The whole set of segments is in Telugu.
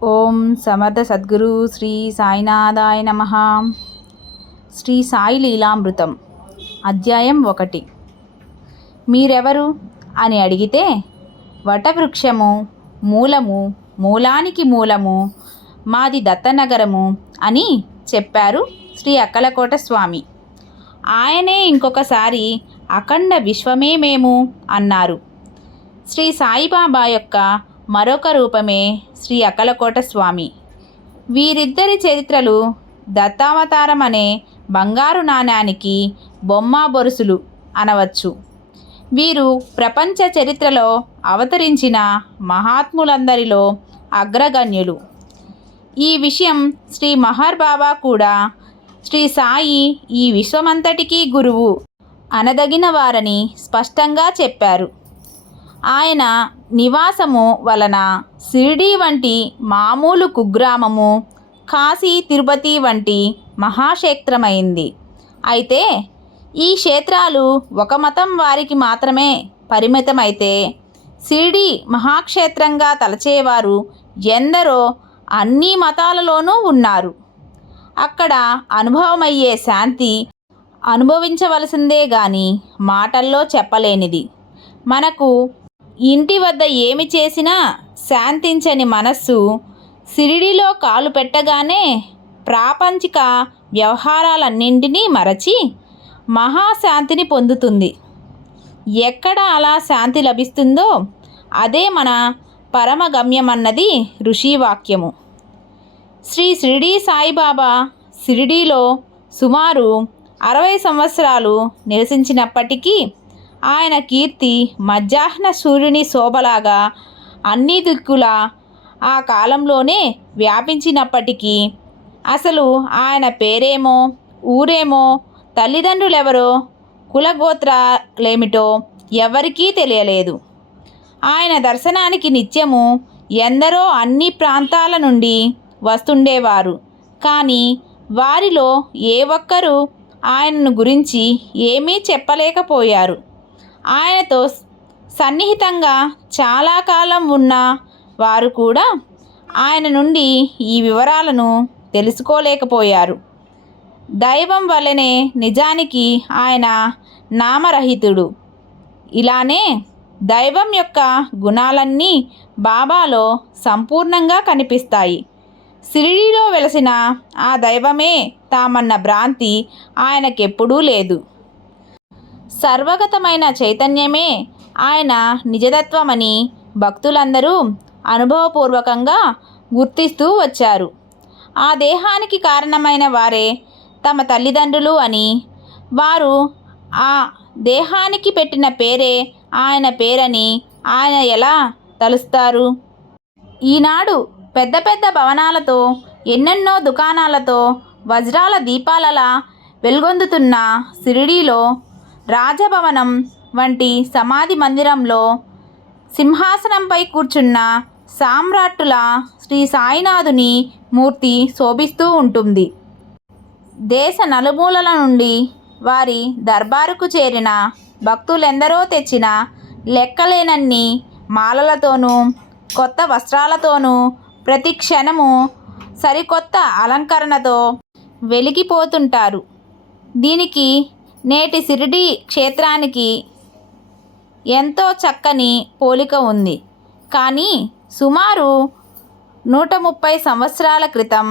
ఓం సమర్థ సద్గురు శ్రీ సాయినాథాయ నమః. శ్రీ సాయి లీలామృతం అధ్యాయం 1. మీరెవరు అని అడిగితే, వటవృక్షము మూలము, మూలానికి మూలము, మాది దత్తనగరము అని చెప్పారు శ్రీ అక్కలకోట స్వామి. ఆయనే ఇంకొకసారి అఖండ విశ్వమే మేము అన్నారు. శ్రీ సాయిబాబా యొక్క మరొక రూపమే శ్రీ అక్కలకోట స్వామి. వీరిద్దరి చరిత్రలు దత్తావతారం అనే బంగారు నాణ్యానికి బొమ్మ బొరుసులు అనవచ్చు. వీరు ప్రపంచ చరిత్రలో అవతరించిన మహాత్ములందరిలో అగ్రగణ్యులు. ఈ విషయం శ్రీ మహర్ బాబా కూడా శ్రీ సాయి ఈ విశ్వమంతటికీ గురువు అనదగిన వారని స్పష్టంగా చెప్పారు. ఆయన నివాసము వలన షిరిడీ వంటి మామూలు కుగ్రామము కాశీ తిరుపతి వంటి మహాక్షేత్రమైంది. అయితే ఈ క్షేత్రాలు ఒక మతం వారికి మాత్రమే పరిమితమైతే, షిరిడీ మహాక్షేత్రంగా తలచేవారు ఎందరో అన్ని మతాలలోనూ ఉన్నారు. అక్కడ అనుభవమయ్యే శాంతి అనుభవించవలసిందే గాని మాటల్లో చెప్పలేనిది. మనకు ఇంటి వద్ద ఏమి చేసినా శాంతించని మనస్సు షిరిడీలో కాలు పెట్టగానే ప్రాపంచిక వ్యవహారాలన్నింటినీ మరచి మహాశాంతిని పొందుతుంది. ఎక్కడ అలా శాంతి లభిస్తుందో అదే మన పరమగమ్యమన్నది ఋషివాక్యము. శ్రీ షిరిడీ సాయిబాబా షిరిడీలో సుమారు 60 సంవత్సరాలు నివసించినప్పటికీ ఆయన కీర్తి మధ్యాహ్న సూర్యుని శోభలాగా అన్ని దిక్కులా ఆ కాలంలోనే వ్యాపించినప్పటికీ అసలు ఆయన పేరేమో, ఊరేమో, తల్లిదండ్రులెవరో, కులగోత్రాలేమిటో ఎవరికీ తెలియలేదు. ఆయన దర్శనానికి నిత్యము ఎందరో అన్ని ప్రాంతాల నుండి వస్తుండేవారు. కానీ వారిలో ఏ ఒక్కరూ ఆయనను గురించి ఏమీ చెప్పలేకపోయారు. ఆయనతో సన్నిహితంగా చాలా కాలం ఉన్న వారు కూడా ఆయన నుండి ఈ వివరాలను తెలుసుకోలేకపోయారు. దైవం వల్లనే నిజానికి ఆయన నామరహితుడు. ఇలానే దైవం యొక్క గుణాలన్నీ బాబాలో సంపూర్ణంగా కనిపిస్తాయి. షిరిడీలో వెలసిన ఆ దైవమే తామన్న భ్రాంతి ఆయనకెప్పుడూ లేదు. సర్వగతమైన చైతన్యమే ఆయన నిజతత్వమని భక్తులందరూ అనుభవపూర్వకంగా గుర్తిస్తూ వచ్చారు. ఆ దేహానికి కారణమైన వారే తమ తల్లిదండ్రులు అని, వారు ఆ దేహానికి పెట్టిన పేరే ఆయన పేరని ఆయన ఎలా తలుస్తారు? ఈనాడు పెద్ద పెద్ద భవనాలతో, ఎన్నెన్నో దుకాణాలతో, వజ్రాల దీపాలలా వెలుగొందుతున్న షిరిడీలో రాజభవనం వంటి సమాధి మందిరంలో సింహాసనంపై కూర్చున్న సామ్రాట్టుల శ్రీ సాయినాథుని మూర్తి శోభిస్తూ ఉంటుంది. దేశ నలుమూలల నుండి వారి దర్బారుకు చేరిన భక్తులెందరో తెచ్చిన లెక్కలేనన్ని మాలలతోనూ, కొత్త వస్త్రాలతోనూ, ప్రతి క్షణము సరికొత్త అలంకరణతో వెలిగిపోతుంటారు. దీనికి నేటి షిరిడీ క్షేత్రానికి ఎంతో చక్కని పోలిక ఉంది. కానీ సుమారు 130 సంవత్సరాల క్రితం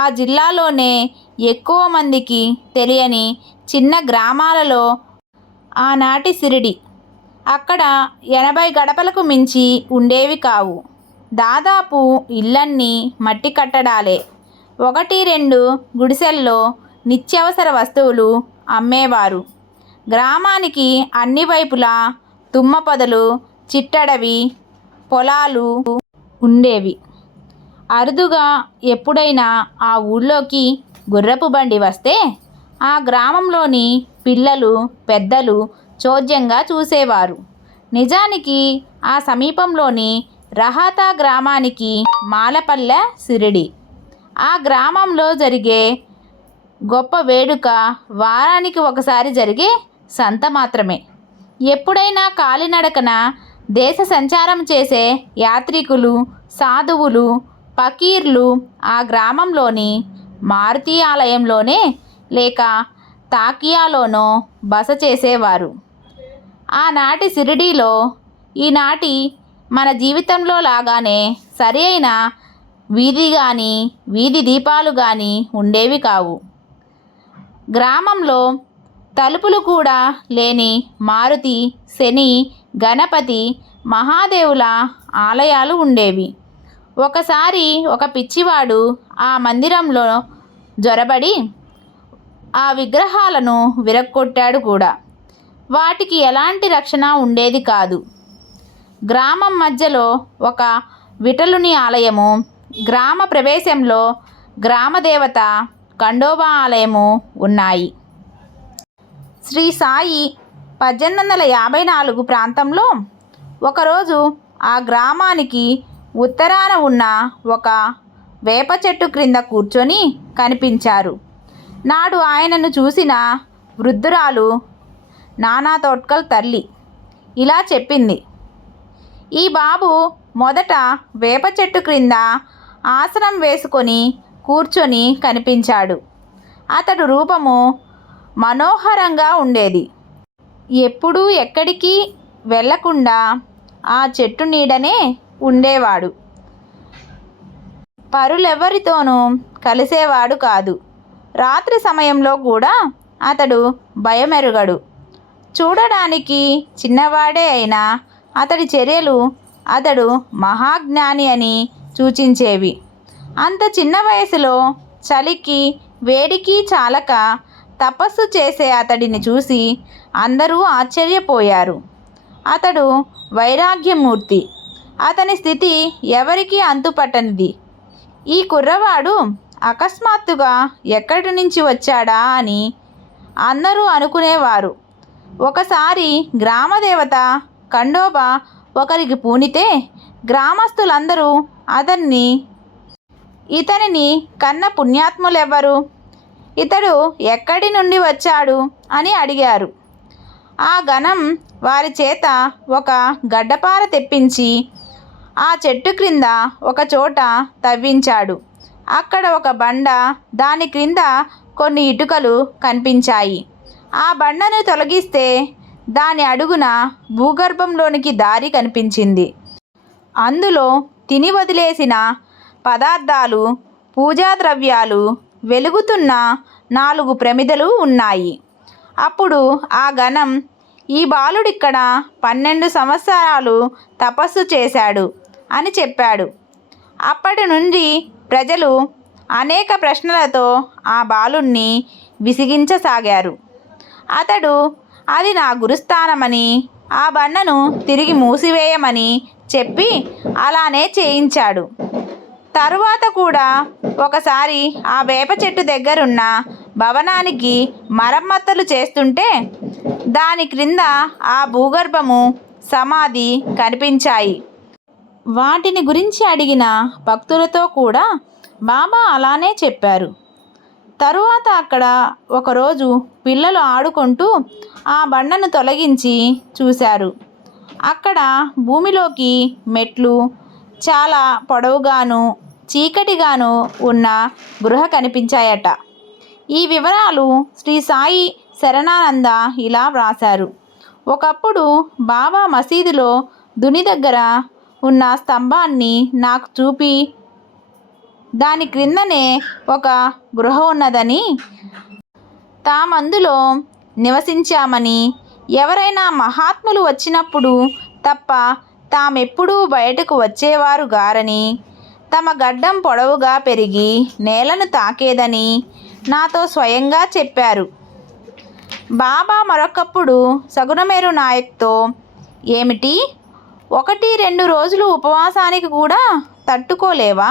ఆ జిల్లాలోనే ఎక్కువ మందికి తెలియని చిన్న గ్రామాలలో ఆనాటి షిరిడీ. అక్కడ 80 గడపలకు మించి ఉండేవి కావు. దాదాపు ఇళ్ళన్నీ మట్టి కట్టడాలే. 1-2 గుడిసెల్లో నిత్యావసర వస్తువులు అమ్మేవారు. గ్రామానికి అన్ని వైపులా తుమ్మ పొదలు, చిట్టడవి, పొలాలు ఉండేవి. అరుదుగా ఎప్పుడైనా ఆ ఊళ్ళోకి గుర్రపు బండి వస్తే ఆ గ్రామంలోని పిల్లలు, పెద్దలు చోద్యంగా చూసేవారు. నిజానికి ఆ సమీపంలోని రహతా గ్రామానికి మాలపల్లె షిరిడీ. ఆ గ్రామంలో జరిగే గొప్ప వేడుక వారానికి ఒకసారి జరిగే సంత మాత్రమే. ఎప్పుడైనా కాలినడకన దేశ సంచారం చేసే యాత్రికులు, సాధువులు, ఫకీర్లు ఆ గ్రామంలోని మారుతి ఆలయంలోనే లేక తాకియాలోనో బస చేసేవారు. ఆనాటి షిరిడీలో ఈనాటి మన జీవితంలో లాగానే సరి అయిన వీధి కానీ వీధి దీపాలు కానీ ఉండేవి కావు. గ్రామంలో తలుపులు కూడా లేని మారుతి, శని, గణపతి, మహాదేవుల ఆలయాలు ఉండేవి. ఒకసారి ఒక పిచ్చివాడు ఆ మందిరంలో జొరబడి ఆ విగ్రహాలను విరగ్గొట్టాడు కూడా. వాటికి ఎలాంటి రక్షణ ఉండేది కాదు. గ్రామం మధ్యలో ఒక విఠలుని ఆలయము, గ్రామ ప్రవేశంలో గ్రామదేవత ఖండోబా ఆలయము ఉన్నాయి. శ్రీ సాయి 1854 ప్రాంతంలో ఒకరోజు ఆ గ్రామానికి ఉత్తరాన ఉన్న ఒక వేప చెట్టు క్రింద కూర్చొని కనిపించారు. నాడు ఆయనను చూసిన వృద్ధురాలు నానా తోట్కల్ తల్లి ఇలా చెప్పింది: ఈ బాబు మొదట వేప చెట్టు క్రింద ఆసనం వేసుకొని కూర్చొని కనిపించాడు. అతడు రూపము మనోహరంగా ఉండేది. ఎప్పుడూ ఎక్కడికి వెళ్ళకుండా ఆ చెట్టు నీడనే ఉండేవాడు. పరులెవరితోనూ కలిసేవాడు కాదు. రాత్రి సమయంలో కూడా అతడు భయమెరుగడు. చూడడానికి చిన్నవాడే అయినా అతడి చర్యలు అతడు మహాజ్ఞాని అని సూచించేవి. అంత చిన్న వయసులో చలికి వేడికి చాలక తపస్సు చేసే అతడిని చూసి అందరూ ఆశ్చర్యపోయారు. అతడు వైరాగ్యమూర్తి. అతని స్థితి ఎవరికీ అంతుపట్టనిది. ఈ కుర్రవాడు అకస్మాత్తుగా ఎక్కడి నుంచి వచ్చాడా అని అందరూ అనుకునేవారు. ఒకసారి గ్రామదేవత ఖండోబా ఒకరికి పూనితే గ్రామస్తులందరూ ఇతనిని కన్న పుణ్యాత్ములెవ్వరు, ఇతడు ఎక్కడి నుండి వచ్చాడు అని అడిగారు. ఆ గణం వారి చేత ఒక గడ్డపార తెప్పించి ఆ చెట్టు క్రింద ఒక చోట తవ్వించాడు. అక్కడ ఒక బండ, దాని క్రింద కొన్ని ఇటుకలు కనిపించాయి. ఆ బండను తొలగిస్తే దాని అడుగున భూగర్భంలోనికి దారి కనిపించింది. అందులో తిని వదిలేసిన పదార్థాలు, పూజా ద్రవ్యాలు, వెలుగుతున్న 4 ప్రమిదలు ఉన్నాయి. అప్పుడు ఆ గణం, ఈ బాలుడిక్కడ 12 సంవత్సరాలు తపస్సు చేశాడు అని చెప్పాడు. అప్పటి నుండి ప్రజలు అనేక ప్రశ్నలతో ఆ బాలుణ్ణి విసిగించసాగారు. అతడు అది నా గురుస్థానమని, ఆ బండను తిరిగి మూసివేయమని చెప్పి అలానే చేయించాడు. తరువాత కూడా ఒకసారి ఆ వేప చెట్టు దగ్గరున్న భవనానికి మరమ్మతులు చేస్తుంటే దాని క్రింద ఆ భూగర్భము, సమాధి కనిపించాయి. వాటిని గురించి అడిగిన భక్తులతో కూడా బాబా అలానే చెప్పారు. తరువాత అక్కడ ఒకరోజు పిల్లలు ఆడుకుంటూ ఆ బండను తొలగించి చూశారు. అక్కడ భూమిలోకి మెట్లు, చాలా పొడవుగాను చీకటిగాను ఉన్న గృహ కనిపించాయట. ఈ వివరాలు శ్రీ సాయి శరణానంద ఇలా వ్రాశారు: ఒకప్పుడు బాబా మసీదులో దుని దగ్గర ఉన్న స్తంభాన్ని నాకు చూపి దాని క్రిందనే ఒక గృహ ఉన్నదని, తామందులో నివసించామని, ఎవరైనా మహాత్ములు వచ్చినప్పుడు తప్ప తామెప్పుడూ బయటకు వచ్చేవారు గారని, తమ గడ్డం పొడవుగా పెరిగి నేలను తాకేదని నాతో స్వయంగా చెప్పారు. బాబా మరొకప్పుడు సగుణమేరు నాయక్తో, ఏమిటి, 1-2 రోజులు ఉపవాసానికి కూడా తట్టుకోలేవా?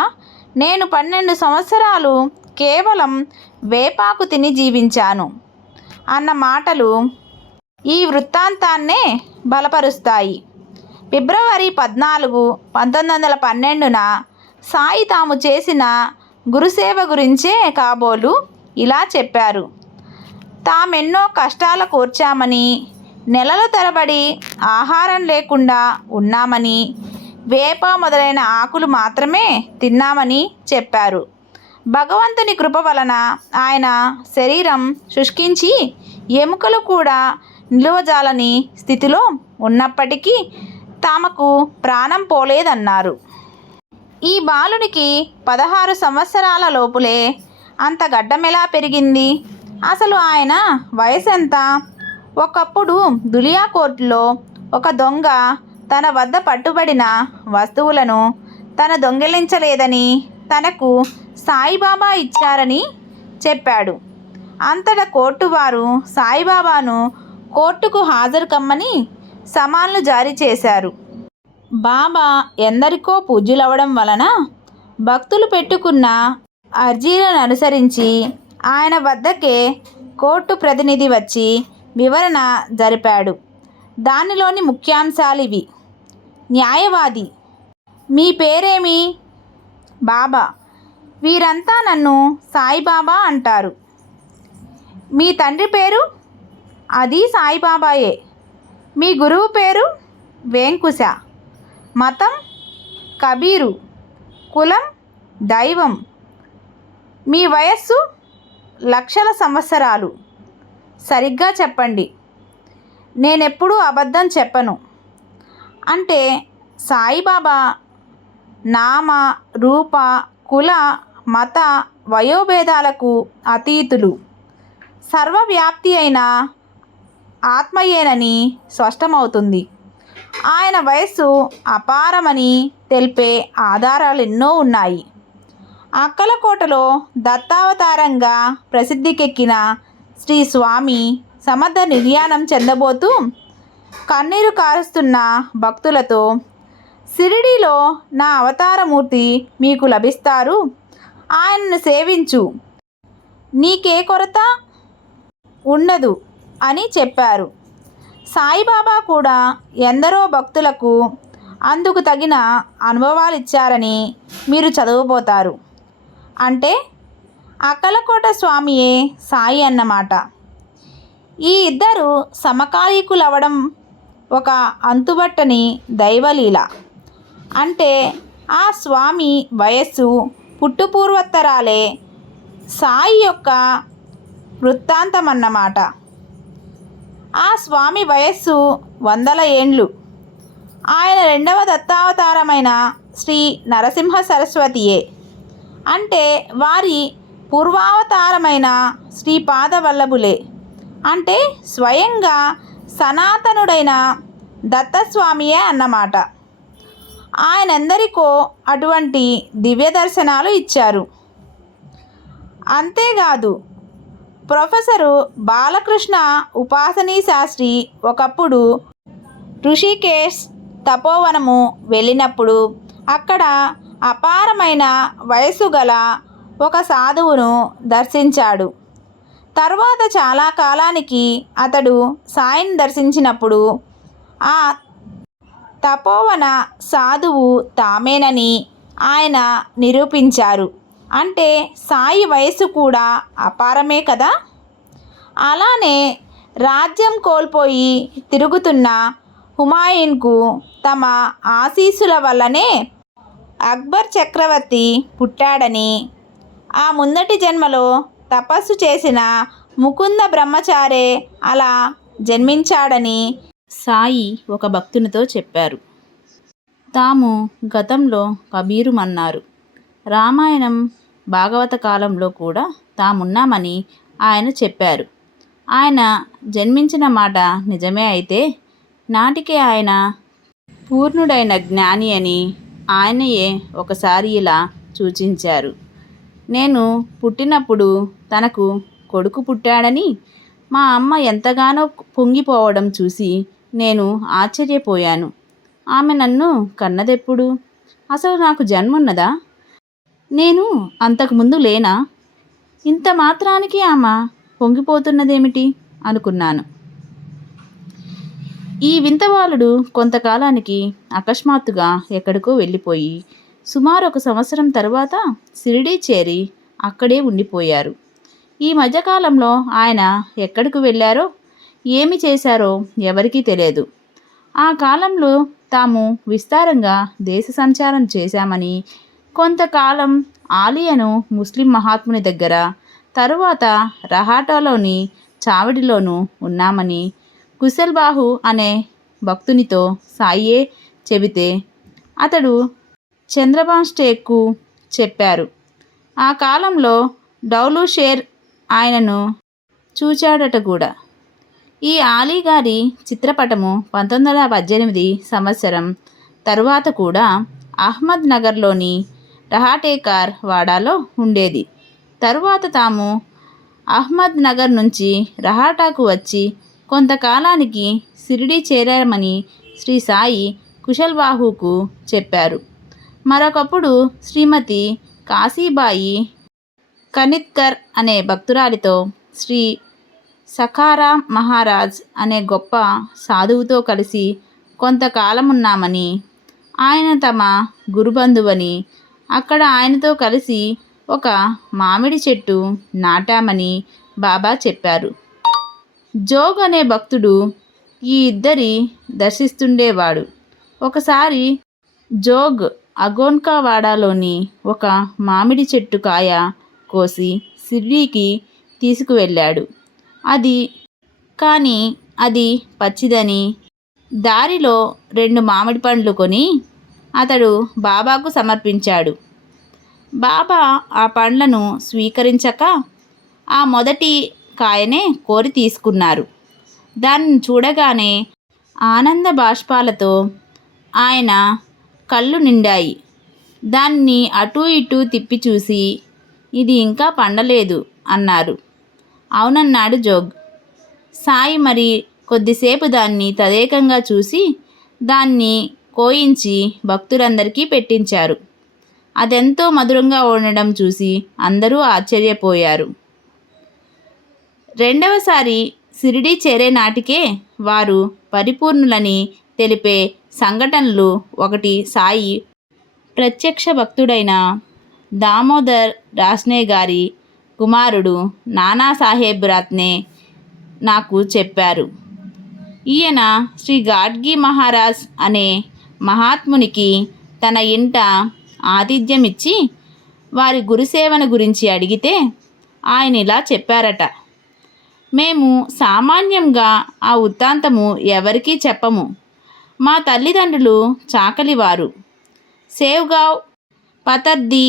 నేను 12 సంవత్సరాలు కేవలం వేపాకు తిని జీవించాను అన్న మాటలు ఈ వృత్తాంతాన్నే బలపరుస్తాయి. ఫిబ్రవరి 14, 1912న సాయి తాము చేసిన గురుసేవ గురించే కాబోలు ఇలా చెప్పారు: తామెన్నో కష్టాల కోర్చామని, నెలల తరబడి ఆహారం లేకుండా ఉన్నామని, వేప మొదలైన ఆకులు మాత్రమే తిన్నామని చెప్పారు. భగవంతుని కృప వలన ఆయన శరీరం శుష్కించి ఎముకలు కూడా నిలువజాలని స్థితిలో ఉన్నప్పటికీ తమకు ప్రాణం పోలేదన్నారు. ఈ బాలునికి 16 సంవత్సరాల లోపులే అంత గడ్డమెలా పెరిగింది? అసలు ఆయన వయసు ఎంత? ఒకప్పుడు దులియా కోర్టులో ఒక దొంగ తన వద్ద పట్టుబడిన వస్తువులను తన దొంగిలించలేదని తనకు సాయిబాబా ఇచ్చారని చెప్పాడు. అంతటా కోర్టు వారు సాయిబాబాను కోర్టుకు హాజరు కమ్మని సమన్లు జారీ చేశారు. బాబా ఎందరికో పూజ్యులవడం వలన భక్తులు పెట్టుకున్న అర్జీలను అనుసరించి ఆయన వద్దకే కోర్టు ప్రతినిధి వచ్చి వివరణ జరిపాడు. దానిలోని ముఖ్యాంశాలు ఇవి: న్యాయవాది: మీ పేరేమి? బాబా: వీరంతా నన్ను సాయిబాబా అంటారు. మీ తండ్రి పేరు? అది సాయిబాబాయే. మీ గురువు పేరు? వెంకుశ. మతం? కబీరు. కులం? దైవం. మీ వయస్సు? లక్షల సంవత్సరాలు. సరిగ్గా చెప్పండి. నేనెప్పుడూ అబద్ధం చెప్పను. అంటే సాయిబాబా నామ, రూప, కుల, మత, వయోభేదాలకు అతీతులు, సర్వవ్యాప్తి అయిన ఆత్మయేనని స్పష్టమవుతుంది. ఆయన వయస్సు అపారమని తెలిపే ఆధారాలు ఎన్నో ఉన్నాయి. అక్కలకోటలో దత్తావతారంగా ప్రసిద్ధికెక్కిన శ్రీ స్వామి సమర్థ నిర్యాణం చెందబోతూ కన్నీరు కారుస్తున్న భక్తులతో, షిరిడీలో నా అవతారమూర్తి మీకు లభిస్తారు, ఆయనను సేవించు, నీకే కొరత ఉండదు అని చెప్పారు. సాయిబాబా కూడా ఎందరో భక్తులకు అందుకు తగిన అనుభవాలిచ్చారని మీరు చదవబోతారు. అంటే అక్కలకోట స్వామియే సాయి అన్నమాట. ఈ ఇద్దరు సమకాలీకులవడం ఒక అంతుబట్టని దైవలీల. అంటే ఆ స్వామి వయస్సు పుట్టుపూర్వోత్తరాలే సాయి యొక్క వృత్తాంతమన్నమాట. ఆ స్వామి వయస్సు వందల ఏండ్లు. ఆయన రెండవ దత్తావతారమైన శ్రీ నరసింహ సరస్వతియే. అంటే వారి పూర్వావతారమైన శ్రీపాదవల్లభులే. అంటే స్వయంగా సనాతనుడైన దత్తస్వామియే అన్నమాట. ఆయనందరికో అటువంటి దివ్య దర్శనాలు ఇచ్చారు. అంతేకాదు, ప్రొఫెసరు బాలకృష్ణ ఉపాసనీ శాస్త్రి ఒకప్పుడు ఋషికేశ్ తపోవనము వెళ్ళినప్పుడు అక్కడ అపారమైన వయస్సు గల ఒక సాధువును దర్శించాడు. తర్వాత చాలా కాలానికి అతడు సాయిని దర్శించినప్పుడు ఆ తపోవన సాధువు తామేనని ఆయన నిరూపించారు. అంటే సాయి వయస్సు కూడా అపారమే కదా. అలానే రాజ్యం కోల్పోయి తిరుగుతున్న హుమాయూన్కు తమ ఆశీస్సుల వల్లనే అక్బర్ చక్రవర్తి పుట్టాడని, ఆ ముందటి జన్మలో తపస్సు చేసిన ముకుంద బ్రహ్మచారే అలా జన్మించాడని సాయి ఒక భక్తునితో చెప్పారు. తాము గతంలో కబీరుమన్నారు. రామాయణం, భాగవత కాలంలో కూడా తామున్నామని ఆయన చెప్పారు. ఆయన జన్మించిన మాట నిజమే అయితే నాటికే ఆయన పూర్ణుడైన జ్ఞాని అని ఆయనయే ఒకసారి ఇలా సూచించారు. నేను పుట్టినప్పుడు తనకు కొడుకు పుట్టాడని మా అమ్మ ఎంతగానో పొంగిపోవడం చూసి నేను ఆశ్చర్యపోయాను. ఆమె నన్ను కన్నదెప్పుడు? అసలు నాకు జన్మున్నదా? నేను అంతకుముందు లేనా? ఇంత మాత్రానికి ఆమె పొంగిపోతున్నదేమిటి అనుకున్నాను. ఈ వింతవాలుడు కొంతకాలానికి అకస్మాత్తుగా ఎక్కడికో వెళ్ళిపోయి సుమారు 1 సంవత్సరం తర్వాత షిరిడీ చేరి అక్కడే ఉండిపోయారు. ఈ మధ్యకాలంలో ఆయన ఎక్కడికి వెళ్ళారో ఏమి చేశారో ఎవరికీ తెలియదు. ఆ కాలంలో తాము విస్తారంగా దేశ సంచారం చేశామని, కొంతకాలం ఆలియను ముస్లిం మహాత్ముని దగ్గర, తరువాత రహాటాలోని చావడిలోనూ ఉన్నామని కుశల్బాహు అనే భక్తునితో సాయియే చెబితే అతడు చంద్రబాన్స్టేకు చెప్పారు. ఆ కాలంలో డౌలు షేర్ ఆయనను చూచాడట కూడా. ఈ ఆలీగారి చిత్రపటము 1918 సంవత్సరం తరువాత కూడా అహ్మద్ నగర్లోని రహాటేకార్ వాడాలో ఉండేది. తరువాత తాము అహ్మద్ నగర్ నుంచి రహాటాకు వచ్చి కొంతకాలానికి షిరిడీ చేరామని శ్రీ సాయి కుశల్బాహుకు చెప్పారు. మరొకప్పుడు శ్రీమతి కాశీబాయి కనిత్కర్ అనే భక్తురాలితో శ్రీ సఖారాం మహారాజ్ అనే గొప్ప సాధువుతో కలిసి కొంతకాలమున్నామని, ఆయన తమ గురుబంధువని, అక్కడ ఆయనతో కలిసి ఒక మామిడి చెట్టు నాటామని బాబా చెప్పారు. జోగ్ అనే భక్తుడు ఈ ఇద్దరి దర్శిస్తుండేవాడు. ఒకసారి జోగ్ అగోన్కావాడాలోని ఒక మామిడి చెట్టు కాయ కోసి షిర్డీకి తీసుకువెళ్ళాడు. కానీ అది పచ్చిదని, దారిలో 2 మామిడి పండ్లు కొని అతడు బాబాకు సమర్పించాడు. బాబా ఆ పండ్లను స్వీకరించక ఆ మొదటి కాయనే కోరి తీసుకున్నారు. దానిని చూడగానే ఆనంద బాష్పాలతో ఆయన కళ్ళు నిండాయి. దాన్ని అటూ ఇటూ తిప్పి చూసి, ఇది ఇంకా పండలేదు అన్నారు. అవునన్నాడు జోగ్. సాయి మరి కొద్దిసేపు దాన్ని తదేకంగా చూసి దాన్ని కోయించి భక్తులందరికీ పెట్టించారు. అదెంతో మధురంగా ఉండడం చూసి అందరూ ఆశ్చర్యపోయారు. రెండవసారి షిరిడీ చేరే నాటికే వారు పరిపూర్ణులని తెలిపే సంఘటనలు ఒకటి సాయి ప్రత్యక్ష భక్తుడైన దామోదర్ రాస్నే గారి కుమారుడు నానాసాహెబ్ రాత్నే నాకు చెప్పారు. ఈయన శ్రీ గాడ్గి మహారాజ్ అనే మహాత్మునికి తన ఇంట ఆతిథ్యం ఇచ్చి వారి గురుసేవన గురించి అడిగితే ఆయన ఇలా చెప్పారట. మేము సామాన్యంగా ఆ వృత్తాంతము ఎవరికీ చెప్పము. మా తల్లిదండ్రులు చాకలివారు. సేవ్గావ్ పతర్ది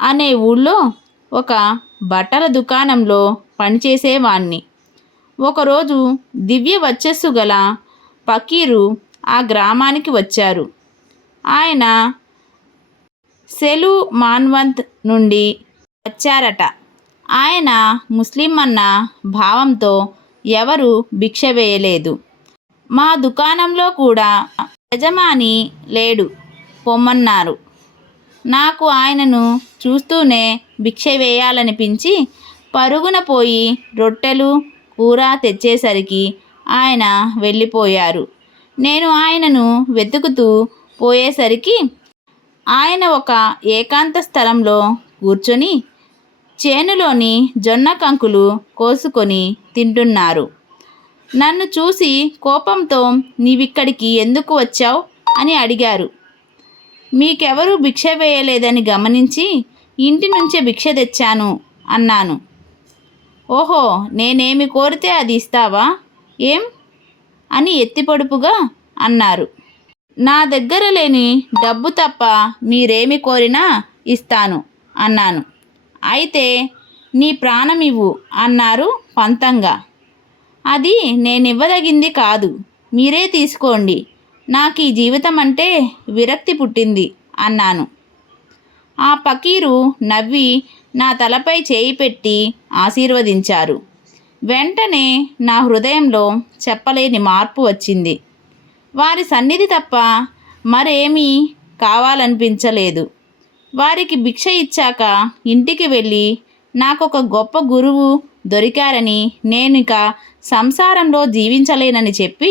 అనే ఊళ్ళో ఒక బట్టల దుకాణంలో పనిచేసేవాణ్ణి. ఒకరోజు దివ్య వచ్చస్సు గల ఫకీరు ఆ గ్రామానికి వచ్చారు. ఆయన సెలు మాన్వంత్ నుండి వచ్చారట. ఆయన ముస్లిం అన్న భావంతో ఎవరు భిక్ష వేయలేదు. మా దుకాణంలో కూడా యజమాని లేడు, పొమ్మన్నారు. నాకు ఆయనను చూస్తూనే భిక్ష వేయాలనిపించి పరుగున పోయి రొట్టెలు కూర తెచ్చేసరికి ఆయన వెళ్ళిపోయారు. నేను ఆయనను వెతుకుతూ పోయేసరికి ఆయన ఒక ఏకాంత స్థలంలో కూర్చొని చేనులోని జొన్న కంకులు కోసుకొని తింటున్నారు. నన్ను చూసి కోపంతో నీవిక్కడికి ఎందుకు వచ్చావు అని అడిగారు. మీకెవరూ భిక్ష వేయలేదని గమనించి ఇంటి నుంచే భిక్ష తెచ్చాను అన్నాను. ఓహో, నేనేమి కోరితే అది ఇస్తావా ఏం అని ఎత్తిపొడుపుగా అన్నారు. నా దగ్గర లేని డబ్బు తప్ప మీరేమి కోరినా ఇస్తాను అన్నాను. అయితే నీ ప్రాణం ఇవ్వు అన్నారు పంతంగా. అది నేనివ్వదగింది కాదు, మీరే తీసుకోండి. నాకు ఈ జీవితం అంటే విరక్తి పుట్టింది అన్నాను. ఆ ఫకీరు నవ్వి నా తలపై చేయి పెట్టి ఆశీర్వదించారు. వెంటనే నా హృదయంలో చెప్పలేని మార్పు వచ్చింది. వారి సన్నిధి తప్ప మరేమీ కావాలనిపించలేదు. వారికి భిక్ష ఇచ్చాక ఇంటికి వెళ్ళి నాకొక గొప్ప గురువు దొరికారని, నేనిక సంసారంలో జీవించలేనని చెప్పి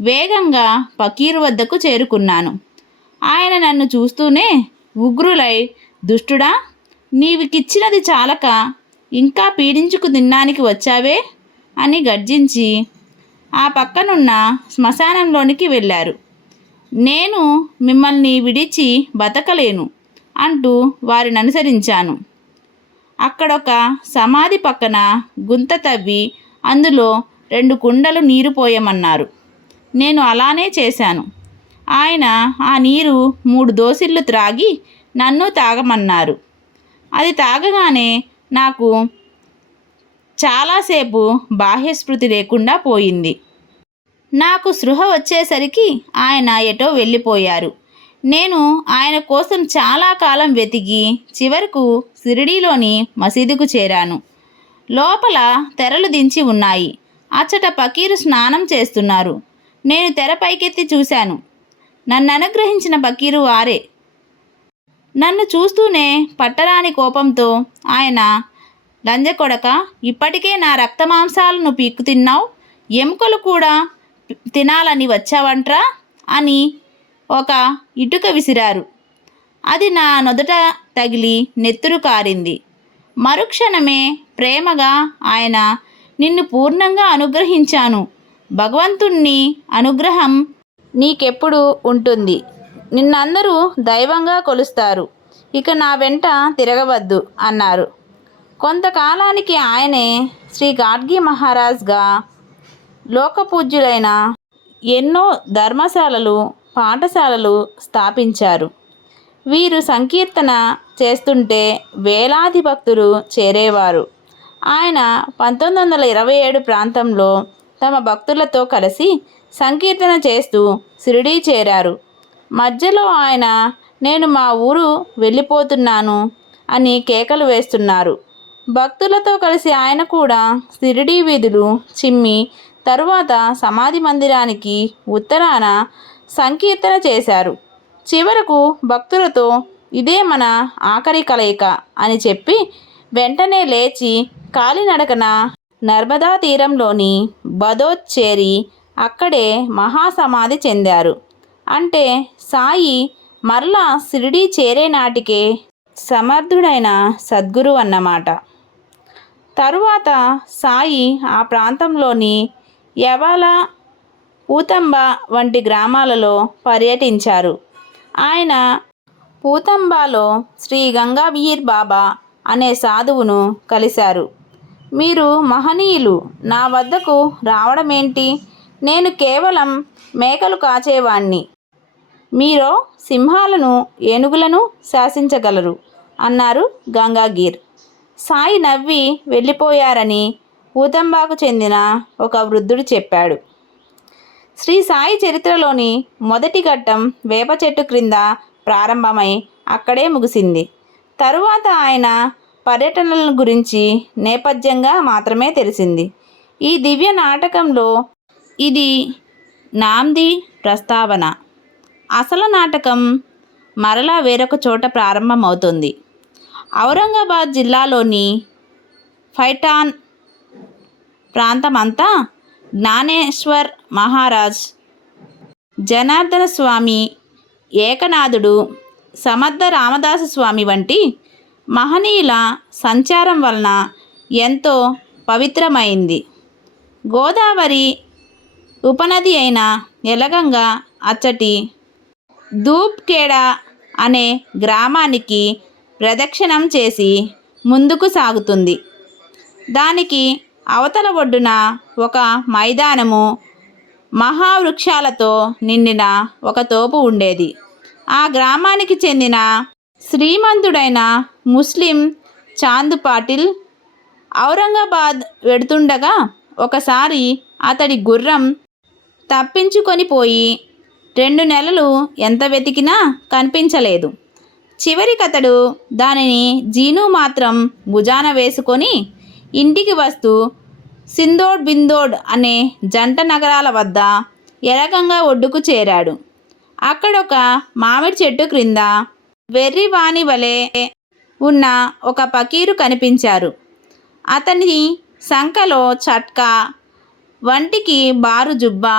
వేగంగా ఫకీరు వద్దకు చేరుకున్నాను. ఆయన నన్ను చూస్తూనే ఉగ్రులై, దుష్టుడా, నీవికిచ్చినది చాలక ఇంకా పీడించుకు తినడానికి వచ్చావే అని గర్జించి ఆ పక్కనున్న శ్మశానంలోనికి వెళ్ళారు. నేను మిమ్మల్ని విడిచి బతకలేను అంటూ వారిని అనుసరించాను. అక్కడొక సమాధి పక్కన గుంత తవ్వి అందులో 2 కుండలు నీరు పోయమన్నారు. నేను అలానే చేశాను. ఆయన ఆ నీరు 3 దోసిళ్ళు త్రాగి నన్ను తాగమన్నారు. అది తాగగానే నాకు చాలాసేపు బాహ్యస్పృతి లేకుండా పోయింది. నాకు స్పృహ వచ్చేసరికి ఆయన ఎటో వెళ్ళిపోయారు. నేను ఆయన కోసం చాలా కాలం వెతికి చివరకు షిరిడీలోని మసీదుకు చేరాను. లోపల తెరలు దించి ఉన్నాయి. అచ్చట ఫకీరు స్నానం చేస్తున్నారు. నేను తెర పైకెత్తి చూశాను. నన్ను అనుగ్రహించిన ఫకీరు వారే. నన్ను చూస్తూనే పట్టరాని కోపంతో ఆయన, లంజకొడక, ఇప్పటికే నా రక్తమాంసాలను పీక్కు తిన్నావు, ఎముకలు కూడా తినాలని వచ్చావంట్రా అని ఒక ఇటుక విసిరారు. అది నా నుదుట తగిలి నెత్తురు కారింది. మరుక్షణమే ప్రేమగా ఆయన, నిన్ను పూర్ణంగా అనుగ్రహించాను. భగవంతుణ్ణి అనుగ్రహం నీకెప్పుడు ఉంటుంది. నిన్నందరూ దైవంగా కొలుస్తారు. ఇక నా వెంట తిరగవద్దు అన్నారు. కొంతకాలానికి ఆయనే శ్రీ గాడ్గి మహారాజ్గా లోకపూజ్యులైన ఎన్నో ధర్మశాలలు, పాఠశాలలు స్థాపించారు. వీరు సంకీర్తన చేస్తుంటే వేలాది భక్తులు చేరేవారు. ఆయన 1927 ప్రాంతంలో తమ భక్తులతో కలిసి సంకీర్తన చేస్తూ షిరిడీ చేరారు. మధ్యలో ఆయన, నేను మా ఊరు వెళ్ళిపోతున్నాను అని కేకలు వేస్తున్నారు. భక్తులతో కలిసి ఆయన కూడా షిరిడీ వీధులు చిమ్మి తరువాత సమాధి మందిరానికి ఉత్తరాన సంకీర్తన చేశారు. చివరకు భక్తులతో, ఇదే మన ఆఖరి కలయిక అని చెప్పి వెంటనే లేచి కాలినడకన నర్మదా తీరంలోని బదోత్ చేరి అక్కడే మహాసమాధి చెందారు. అంటే సాయి మరలా షిరిడీ చేరే నాటికే సమర్థుడైన సద్గురు అన్నమాట. తరువాత సాయి ఆ ప్రాంతంలోని యవాల, పూతంబ వంటి గ్రామాలలో పర్యటించారు. ఆయన పూతంబాలో శ్రీ గంగావీర్ బాబా అనే సాధువును కలిశారు. మీరు మహనీయులు, నా వద్దకు రావడమేంటి? నేను కేవలం మేకలు కాచేవాణ్ణి. మీరో సింహాలను, ఏనుగులను శాసించగలరు అన్నారు గంగాగీర్. సాయి నవ్వి వెళ్ళిపోయారని పూతంబాకు చెందిన ఒక వృద్ధుడు చెప్పాడు. శ్రీ సాయి చరిత్రలోని మొదటి ఘట్టం వేప చెట్టు క్రింద ప్రారంభమై అక్కడే ముగిసింది. తరువాత ఆయన పర్యటనల గురించి నేపథ్యంగా మాత్రమే తెలిసింది. ఈ దివ్య నాటకంలో ఇది నాంది ప్రస్తావన. అసలు నాటకం మరలా వేరొక చోట ప్రారంభమవుతుంది. ఔరంగాబాద్ జిల్లాలోని ఫైటాన్ ప్రాంతమంతా జ్ఞానేశ్వర్ మహారాజ్, జనార్దన స్వామి, ఏకనాథుడు, సమర్థ రామదాసు స్వామి వంటి మహనీయుల సంచారం వలన ఎంతో పవిత్రమైంది. గోదావరి ఉపనది అయిన ఎలగంగా అచ్చటి ధూప్ఖేడా అనే గ్రామానికి ప్రదక్షిణం చేసి ముందుకు సాగుతుంది. దానికి అవతల ఒడ్డున ఒక మైదానము, మహావృక్షాలతో నిండిన ఒక తోపు ఉండేది. ఆ గ్రామానికి చెందిన శ్రీమంతుడైన ముస్లిం చాంద్ పాటిల్ ఔరంగాబాద్ వెడుతుండగా ఒకసారి అతడి గుర్రం తప్పించుకొని పోయి 2 నెలలు ఎంత వెతికినా కనిపించలేదు. చివరికతడు దానిని జీను మాత్రం భుజాన వేసుకొని ఇంటికి వస్తూ సిందోడ్ బిందోడ్ అనే జంట నగరాల వద్ద ఎలగంగా ఒడ్డుకు చేరాడు. అక్కడొక మామిడి చెట్టు క్రింద వెర్రివాణి వలె ఉన్న ఒక ఫకీరు కనిపించారు. అతని సంకలో చట్కా, వంటికి బారు జుబ్బా,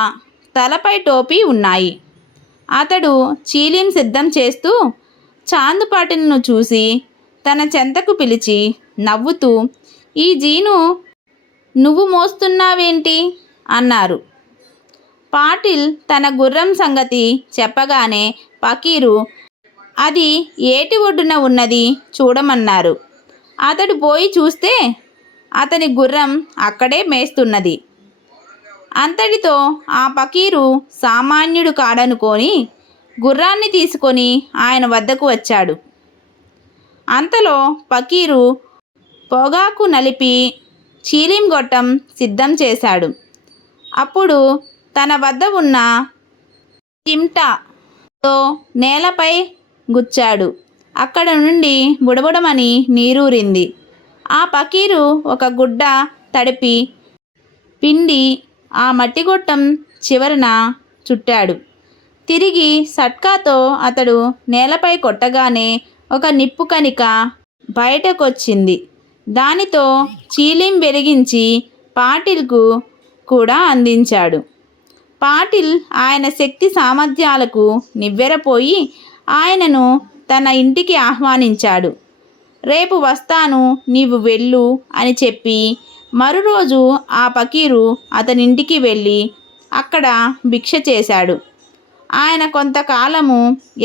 తలపై టోపీ ఉన్నాయి. అతడు చీలిం సిద్ధం చేస్తూ చాంద్ పాటిల్ను చూసి తన చెంతకు పిలిచి నవ్వుతూ, ఈ జీను నువ్వు మోస్తున్నావేంటి అన్నారు. పాటిల్ తన గుర్రం సంగతి చెప్పగానే ఫకీరు అది ఏటి ఒడ్డున ఉన్నది చూడమన్నారు. అతడు పోయి చూస్తే అతని గుర్రం అక్కడే మేస్తున్నది. అంతటితో ఆ ఫకీరు సామాన్యుడు కాడనుకొని గుర్రాన్ని తీసుకొని ఆయన వద్దకు వచ్చాడు. అంతలో ఫకీరు పొగాకు నలిపి చీలిం గొట్టం సిద్ధం చేశాడు. అప్పుడు తన వద్ద ఉన్న చిమ్టాతో నేలపై గుచ్చాడు. అక్కడ నుండి బుడబుడమని నీరూరింది. ఆ ఫకీరు ఒక గుడ్డ తడిపి పిండి ఆ మట్టిగొట్టం చివరన చుట్టాడు. తిరిగి సట్కాతో అతడు నేలపై కొట్టగానే ఒక నిప్పు కణిక బయటకొచ్చింది. దానితో చీలిం వెలిగించి పాటిల్కు కూడా అందించాడు. పాటిల్ ఆయన శక్తి సామర్థ్యాలకు నివ్వెరపోయి ఆయనను తన ఇంటికి ఆహ్వానించాడు. రేపు వస్తాను, నీవు వెళ్ళు అని చెప్పి మరురోజు ఆ ఫకీరు అతనింటికి వెళ్ళి అక్కడ భిక్ష చేశాడు. ఆయన కొంతకాలము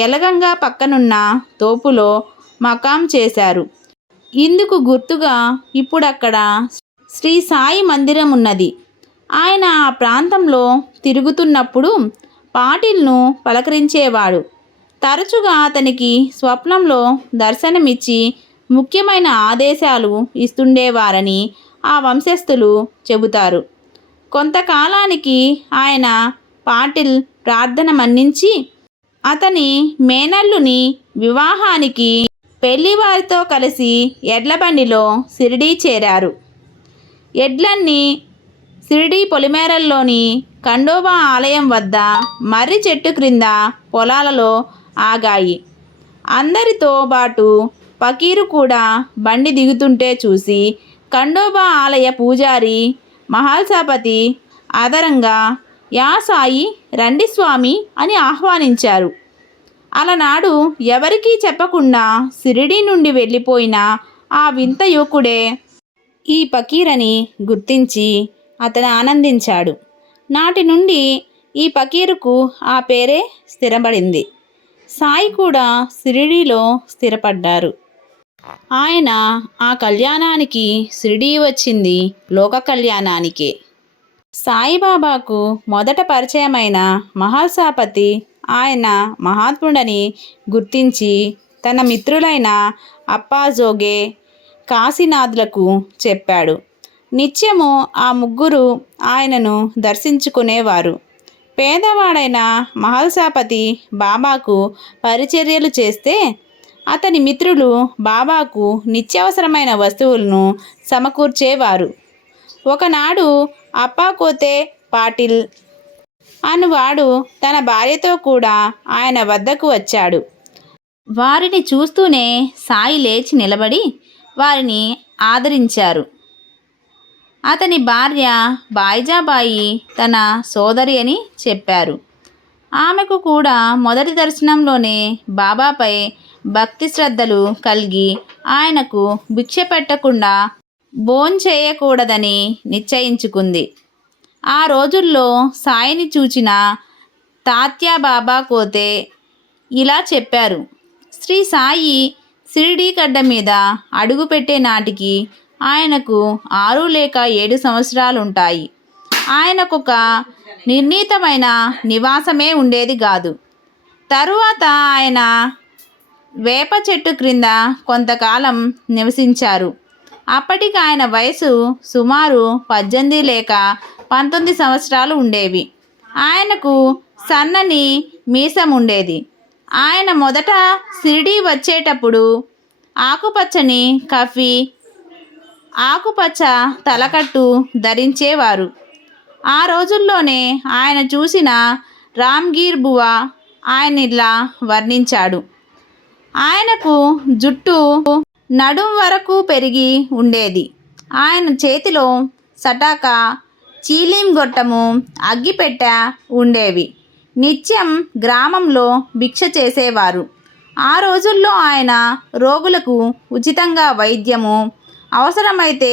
ఎలగంగా పక్కనున్న తోపులో మకాం చేశారు. ఇందుకు గుర్తుగా ఇప్పుడక్కడ శ్రీ సాయి మందిరం ఉన్నది. ఆయన ఆ ప్రాంతంలో తిరుగుతున్నప్పుడు పాటిల్ను పలకరించేవాడు. తరచుగా అతనికి స్వప్నంలో దర్శనమిచ్చి ముఖ్యమైన ఆదేశాలు ఇస్తుండేవారని ఆ వంశస్థులు చెబుతారు. కొంతకాలానికి ఆయన పాటిల్ ప్రార్థన మన్నించి అతని మేనల్లుని వివాహానికి పెళ్లివారితో కలిసి ఎడ్లబండిలో షిరిడీ చేరారు. ఎడ్లన్నీ షిరిడీ పొలిమేరల్లోని ఖండోబా ఆలయం వద్ద మర్రి చెట్టు క్రింద పొలాలలో ఆగాయి. అందరితో పాటు ఫకీరు కూడా బండి దిగుతుంటే చూసి ఖండోబా ఆలయ పూజారి మహల్సాపతి ఆదరంగా యా సాయి రండి స్వామి అని ఆహ్వానించారు. అలనాడు ఎవరికీ చెప్పకుండా షిరిడీ నుండి వెళ్ళిపోయిన ఆ వింత యువకుడే ఈ ఫకీరని గుర్తించి అతను ఆనందించాడు. నాటి నుండి ఈ ఫకీరుకు ఆ పేరే స్థిరపడింది. సాయి కూడా షిరిడీలో స్థిరపడ్డారు. ఆయన ఆ కళ్యాణానికి షిరిడీ వచ్చింది లోక కళ్యాణానికే. సాయిబాబాకు మొదట పరిచయమైన మహల్సాపతి ఆయన మహాత్ముడని గుర్తించి తన మిత్రులైన అప్పాజోగే, కాశీనాథ్లకు చెప్పాడు. నిత్యము ఆ ముగ్గురు ఆయనను దర్శించుకునేవారు. పేదవాడైన మహల్సాపతి బాబాకు పరిచర్యలు చేస్తే అతని మిత్రులు బాబాకు నిత్యావసరమైన వస్తువులను సమకూర్చేవారు. ఒకనాడు అప్పాకోతే పాటిల్ అనువాడు తన భార్యతో కూడా ఆయన వద్దకు వచ్చాడు. వారిని చూస్తూనే సాయి లేచి నిలబడి వారిని ఆదరించారు. అతని భార్య బాయిజాబాయి తన సోదరి అని చెప్పారు. ఆమెకు కూడా మొదటి దర్శనంలోనే బాబాపై భక్తి శ్రద్ధలు కలిగి ఆయనకు భిక్ష పెట్టకుండా భోంచేయకూడదని నిశ్చయించుకుంది. ఆ రోజుల్లో సాయిని చూచిన తాత్యా బాబా కోతే ఇలా చెప్పారు. శ్రీ సాయి షిరిడీ గడ్డ మీద అడుగుపెట్టే నాటికి ఆయనకు 6 లేక 7 సంవత్సరాలుంటాయి. ఆయనకొక నిర్ణీతమైన నివాసమే ఉండేది కాదు. తరువాత ఆయన వేప చెట్టు క్రింద కొంతకాలం నివసించారు. అప్పటికి ఆయన వయసు సుమారు 18 లేక 19 సంవత్సరాలు ఉండేవి. ఆయనకు సన్నని మీసం ఉండేది. ఆయన మొదట షిరిడీ వచ్చేటప్పుడు ఆకుపచ్చని కఫీ, ఆకుపచ్చ తలకట్టు ధరించేవారు. ఆ రోజుల్లోనే ఆయన చూసిన రామ్గీర్ బువా ఆయన ఇలా వర్ణించాడు. ఆయనకు జుట్టు నడుం వరకు పెరిగి ఉండేది. ఆయన చేతిలో సటాక, చీలీం గొట్టము, అగ్గిపెట్టె ఉండేవి. నిత్యం గ్రామంలో భిక్ష చేసేవారు. ఆ రోజుల్లో ఆయన రోగులకు ఉచితంగా వైద్యము, అవసరమైతే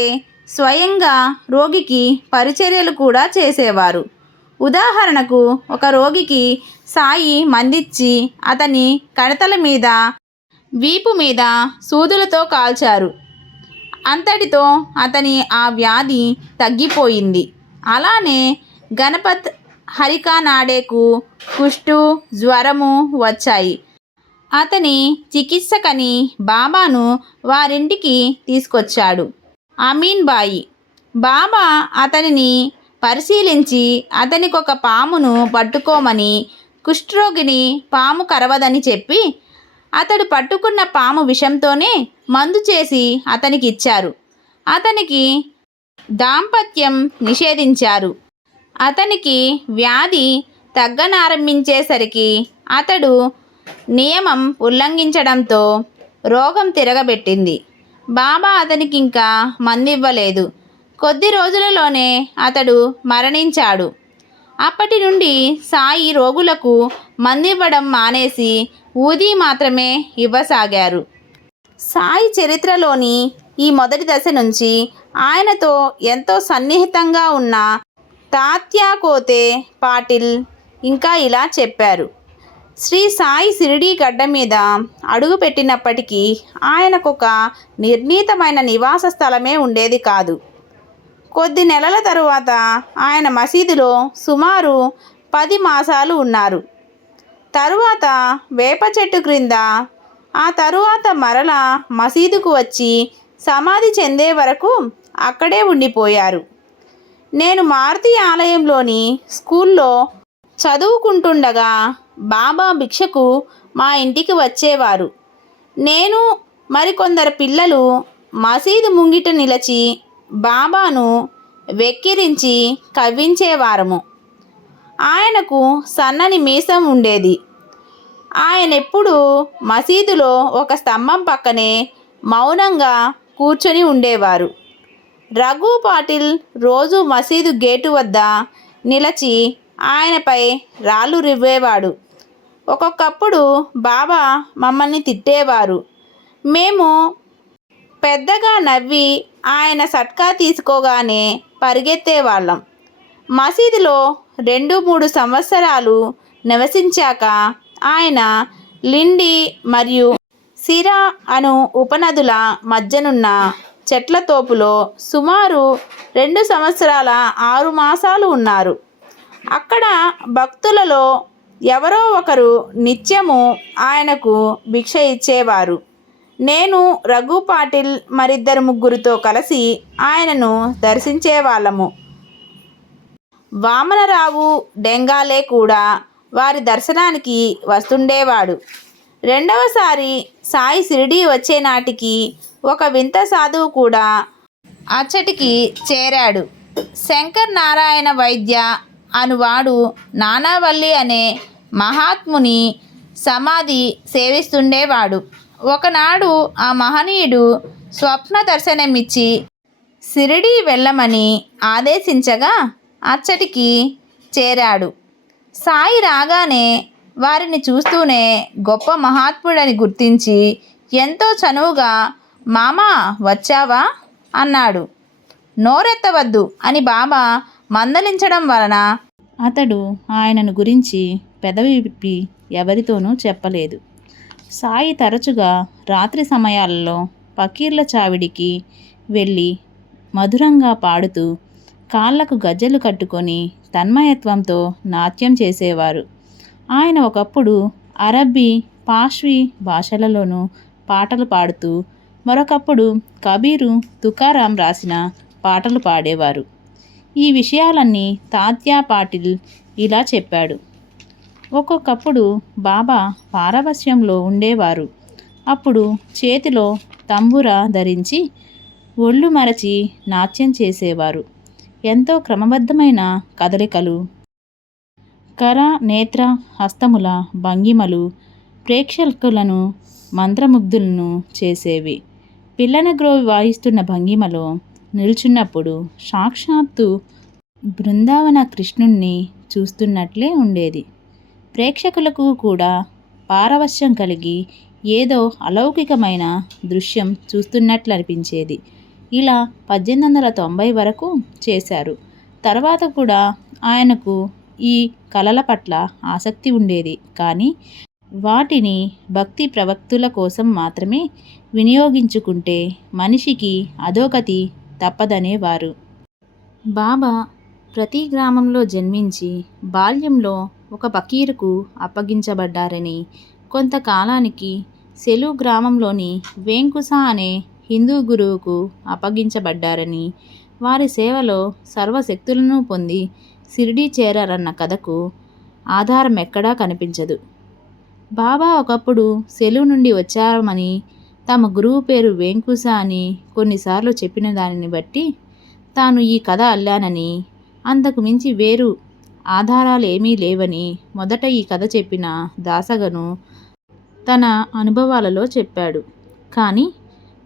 స్వయంగా రోగికి పరిచర్యలు కూడా చేసేవారు. ఉదాహరణకు ఒక రోగికి సాయి మందిచ్చి అతని కణతల మీద, వీపు మీద సూదులతో కాల్చారు. అంతటితో అతని ఆ వ్యాధి తగ్గిపోయింది. అలానే గణపత్ హరికానాడేకు కుష్టు, జ్వరము వచ్చాయి. అతని చికిత్సకని బాబాను వారింటికి తీసుకొచ్చాడు అమీన్ బాయి. బాబా అతనిని పరిశీలించి అతనికొక పామును పట్టుకోమని, కుష్ఠరోగిని పాము కరవదని చెప్పి అతడు పట్టుకున్న పాము విషంతోనే మందు చేసి అతనికి ఇచ్చారు. అతనికి దాంపత్యం నిషేధించారు. అతనికి వ్యాధి తగ్గనారంభించేసరికి అతడు నియమం ఉల్లంఘించడంతో రోగం తిరగబెట్టింది. బాబా అతనికి ఇంకా మందివ్వలేదు. కొద్ది రోజులలోనే అతడు మరణించాడు. అప్పటి నుండి సాయి రోగులకు మందివ్వడం మానేసి ఊదీ మాత్రమే ఇవ్వసాగారు. సాయి చరిత్రలోని ఈ మొదటి దశ నుంచి ఆయనతో ఎంతో సన్నిహితంగా ఉన్న తాత్యా కోతే పాటిల్ ఇంకా ఇలా చెప్పారు. శ్రీ సాయి షిరిడీ గడ్డ మీద అడుగుపెట్టినప్పటికీ ఆయనకొక నిర్ణీతమైన నివాస స్థలమే ఉండేది కాదు. కొద్ది నెలల తరువాత ఆయన మసీదులో సుమారు 10 మాసాలు ఉన్నారు. తరువాత వేప చెట్టు క్రింద, ఆ తరువాత మరలా మసీదుకు వచ్చి సమాధి చెందే వరకు అక్కడే ఉండిపోయారు. నేను మారుతి ఆలయంలోని స్కూల్లో చదువుకుంటుండగా బాబా భిక్షకు మా ఇంటికి వచ్చేవారు. నేను మరికొందరు పిల్లలు మసీదు ముంగిట నిలిచి బాబాను వెక్కిరించి కవ్వించేవారము. ఆయనకు సన్నని మీసం ఉండేది. ఆయనెప్పుడు మసీదులో ఒక స్తంభం పక్కనే మౌనంగా కూర్చొని ఉండేవారు. రఘు పాటిల్ రోజు మసీదు గేటు వద్ద నిలిచి ఆయనపై రాళ్ళు రువ్వేవాడు. ఒక్కొక్కప్పుడు బాబా మమ్మల్ని తిట్టేవారు. మేము పెద్దగా నవ్వి ఆయన సట్కా తీసుకోగానే పరిగెత్తేవాళ్ళం. మసీదులో 2-3 సంవత్సరాలు నివసించాక ఆయన లిండి మరియు సిరా అను ఉపనదుల మధ్యనున్న చెట్ల తోపులో సుమారు 2 సంవత్సరాల 6 మాసాలు ఉన్నారు. అక్కడ భక్తులలో ఎవరో ఒకరు నిత్యము ఆయనకు భిక్ష ఇచ్చేవారు. నేను, రఘు పాటిల్ మరిద్దరు ముగ్గురితో కలిసి ఆయనను దర్శించేవాళ్ళము. వామనరావు డెంగాలే కూడా వారి దర్శనానికి వస్తుండేవాడు. రెండవసారి సాయి షిరిడీ వచ్చే నాటికి ఒక వింత సాధువు కూడా అచ్చటికి చేరాడు. శంకర్ నారాయణ వైద్య అనువాడు నానావల్లి అనే మహాత్ముని సమాధి సేవిస్తుండేవాడు. ఒకనాడు ఆ మహనీయుడు స్వప్న దర్శనమిచ్చి షిరిడీ వెళ్ళమని ఆదేశించగా అచ్చటికి చేరాడు. సాయి రాగానే వారిని చూస్తూనే గొప్ప మహాత్ముడని గుర్తించి ఎంతో చనువుగా మామా వచ్చావా అన్నాడు. నోరెత్తవద్దు అని బాబా మందలించడం వలన అతడు ఆయనను గురించి పెదవి విప్పి ఎవరితోనూ చెప్పలేదు. సాయి తరచుగా రాత్రి సమయాలలో పకీర్ల చావిడికి వెళ్ళి మధురంగా పాడుతూ కాళ్లకు గజ్జెలు కట్టుకొని తన్మయత్వంతో నాట్యం చేసేవారు. ఆయన ఒకప్పుడు అరబ్బీ, పాష్వీ భాషలలోనూ పాటలు పాడుతూ మరొకప్పుడు కబీరు, తుకారాం రాసిన పాటలు పాడేవారు. ఈ విషయాలన్నీ తాత్యా పాటిల్ ఇలా చెప్పాడు. ఒక్కొక్కప్పుడు బాబా పారవస్యంలో ఉండేవారు. అప్పుడు చేతిలో తంబురా ధరించి ఒళ్ళు మరచి నాట్యం చేసేవారు. ఎంతో క్రమబద్ధమైన కదలికలు, కర నేత్ర హస్తముల భంగిమలు ప్రేక్షకులను మంత్రముగ్ధులను చేసేవి. పిల్లనగ్రోవి వాయిస్తున్న భంగిమలో నిల్చున్నప్పుడు సాక్షాత్తు బృందావన కృష్ణుణ్ణి చూస్తున్నట్లే ఉండేది. ప్రేక్షకులకు కూడా పారవశ్యం కలిగి ఏదో అలౌకికమైన దృశ్యం చూస్తున్నట్లు అనిపించేది. ఇలా 1890 వరకు చేశారు. తర్వాత కూడా ఆయనకు ఈ కళల పట్ల ఆసక్తి ఉండేది, కానీ వాటిని భక్తి ప్రవక్తుల కోసం మాత్రమే వినియోగించుకుంటే మనిషికి అధోగతి తప్పదనేవారు. బాబా ప్రతి గ్రామంలో జన్మించి బాల్యంలో ఒక ఫకీరుకు అప్పగించబడ్డారని, కొంతకాలానికి సెలు గ్రామంలోని వేంకుస అనే హిందూ గురువుకు అప్పగించబడ్డారని, వారి సేవలో సర్వశక్తులను పొంది షిరిడీ చేరారన్న కథకు ఆధారం ఎక్కడా కనిపించదు. బాబా ఒకప్పుడు సెలు నుండి వచ్చామని, తమ గురువు పేరు వేంకుస అని కొన్నిసార్లు చెప్పిన దానిని బట్టి తాను ఈ కథ అల్లానని, అంతకు మించి వేరు ఆధారాలేమీ లేవని మొదట ఈ కథ చెప్పిన దాసగను తన అనుభవాలలో చెప్పాడు. కానీ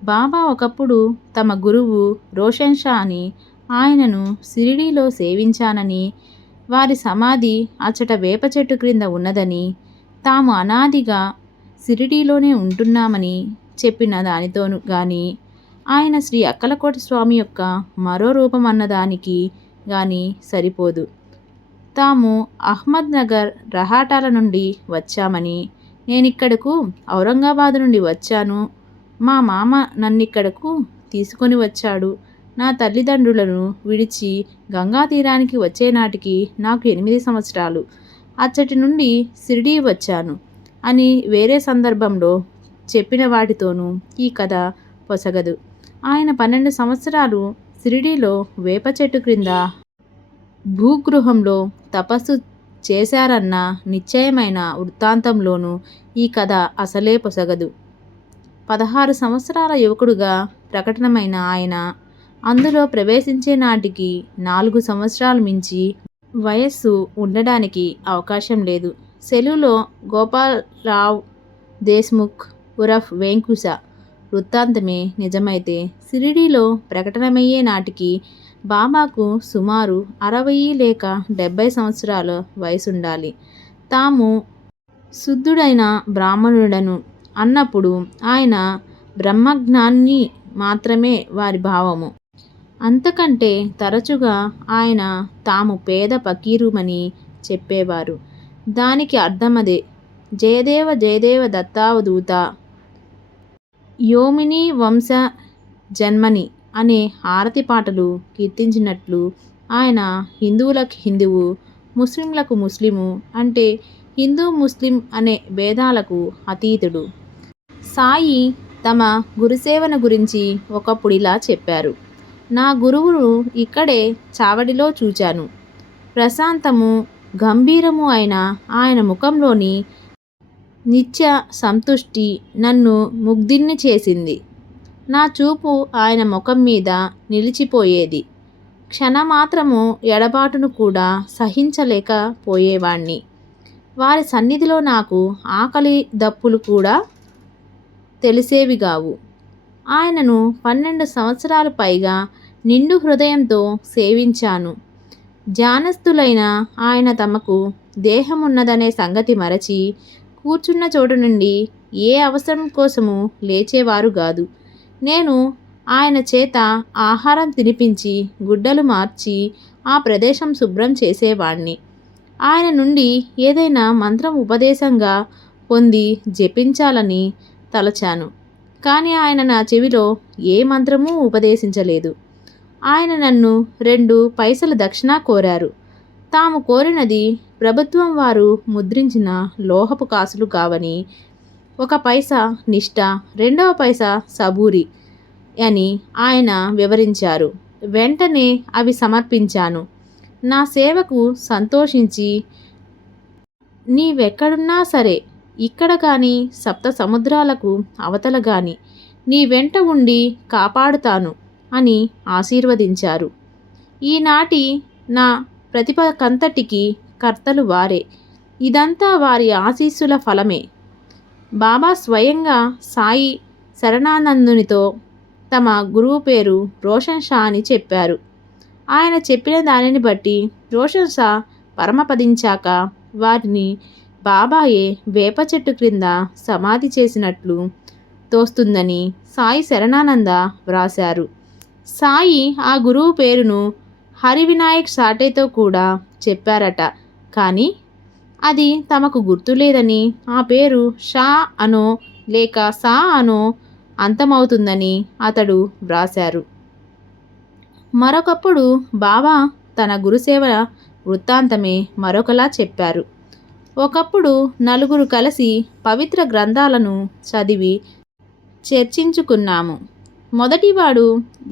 బాబా ఒకప్పుడు తమ గురువు రోషన్ షా అని, ఆయనను షిరిడీలో సేవించానని, వారి సమాధి అచ్చట వేప చెట్టు క్రింద ఉన్నదని, తాము అనాదిగా షిరిడీలోనే ఉంటున్నామని చెప్పిన దానితోను గాని, ఆయన శ్రీ అక్కలకోట స్వామి యొక్క మరో రూపం అన్నదానికి గాని సరిపోదు. తాము అహ్మద్ నగర్ రహాటాల నుండి వచ్చామని, నేనిక్కడకు ఔరంగాబాదు నుండి వచ్చాను, మా మామ నన్నిక్కడకు తీసుకొని వచ్చాడు, నా తల్లిదండ్రులను విడిచి గంగా తీరానికి వచ్చే నాటికి నాకు 8 సంవత్సరాలు, అచ్చటి నుండి షిరిడీ వచ్చాను అని వేరే సందర్భంలో చెప్పిన వాటితోనూ ఈ కథ పొసగదు. ఆయన 12 సంవత్సరాలు షిరిడీలో వేప చెట్టు క్రింద భూగృహంలో తపస్సు చేశారన్న నిశ్చయమైన వృత్తాంతంలోనూ ఈ కథ అసలే పొసగదు. 16 సంవత్సరాల యువకుడుగా ప్రకటనమైన ఆయన అందులో ప్రవేశించే నాటికి 4 సంవత్సరాలు మించి వయస్సు ఉండడానికి అవకాశం లేదు. సెలులో గోపాలరావ్ దేశ్ముఖ్ ఉరఫ్ వేంకుస వృత్తాంతమే నిజమైతే, షిరిడీలో ప్రకటనమయ్యే నాటికి బాబాకు సుమారు 60 లేక 70 సంవత్సరాల వయసుండాలి. తాము శుద్ధుడైన బ్రాహ్మణుడను అన్నప్పుడు ఆయన బ్రహ్మజ్ఞాని మాత్రమే వారి భావము. అంతకంటే తరచుగా ఆయన తాము పేద ఫకీరుమని చెప్పేవారు. దానికి అర్థమదే. జయదేవ జయదేవ దత్తావధూత యోమిని వంశ జన్మని అనే హారతి పాటలు కీర్తించినట్లు ఆయన హిందువులకు హిందువు, ముస్లింలకు ముస్లిము, అంటే హిందూ ముస్లిం అనే భేదాలకు అతీతుడు. సాయి తమ గురుసేవను గురించి ఒకప్పుడు ఇలా చెప్పారు: నా గురువును ఇక్కడే చావడిలో చూచాను. ప్రశాంతము గంభీరము అయిన ఆయన ముఖంలోని నిత్య సంతుష్టి నన్ను ముగ్ధుణ్ణి చేసింది. నా చూపు ఆయన ముఖం మీద నిలిచిపోయేది. క్షణమాత్రము ఎడబాటును కూడా సహించలేకపోయేవాణ్ణి. వారి సన్నిధిలో నాకు ఆకలి దప్పులు కూడా తెలిసేవిగావు. ఆయనను 12 సంవత్సరాలు పైగా నిండు హృదయంతో సేవించాను. ధ్యానస్థులైన ఆయన తమకు దేహమున్నదనే సంగతి మరచి కూర్చున్న చోటు నుండి ఏ అవసరం కోసము లేచేవారు గాదు. నేను ఆయన చేత ఆహారం తినిపించి గుడ్డలు మార్చి ఆ ప్రదేశం శుభ్రం చేసేవాణ్ణి. ఆయన నుండి ఏదైనా మంత్రం ఉపదేశంగా పొంది జపించాలని తలచాను. కానీ ఆయన నా చెవిలో ఏ మంత్రమూ ఉపదేశించలేదు. ఆయన నన్ను 2 పైసలు దక్షిణ కోరారు. తాము కోరినది ప్రభుత్వం వారు ముద్రించిన లోహపు కాసులు కావని, 1 పైసా నిష్ఠ, 2వ పైసా సబూరి అని ఆయన వివరించారు. వెంటనే అవి సమర్పించాను. నా సేవకు సంతోషించి, నీవెక్కడున్నా సరే, ఇక్కడ కానీ సప్త సముద్రాలకు అవతల గాని నీ వెంట ఉండి కాపాడుతాను అని ఆశీర్వదించారు. ఈనాటి నా ప్రతిభకంతటికి కర్తలు వారే. ఇదంతా వారి ఆశీస్సుల ఫలమే. బాబా స్వయంగా సాయి శరణానందునితో తమ గురువు పేరు రోషన్ షా అని చెప్పారు. ఆయన చెప్పిన దానిని బట్టి రోషన్ షా పరమపదించాక వారిని బాబాయే వేప చెట్టు క్రింద సమాధి చేసినట్లు తోస్తుందని సాయి శరణానంద వ్రాశారు. సాయి ఆ గురువు పేరును హరివినాయక్ సాటేతో కూడా చెప్పారట. కానీ అది తమకు గుర్తులేదని, ఆ పేరు షా అనో లేక సా అనో అంతమవుతుందని అతడు వ్రాశారు. మరొకప్పుడు బాబా తన గురుసేవ వృత్తాంతమే మరొకలా చెప్పారు. ఒకప్పుడు నలుగురు కలిసి పవిత్ర గ్రంథాలను చదివి చర్చించుకున్నాము. మొదటివాడు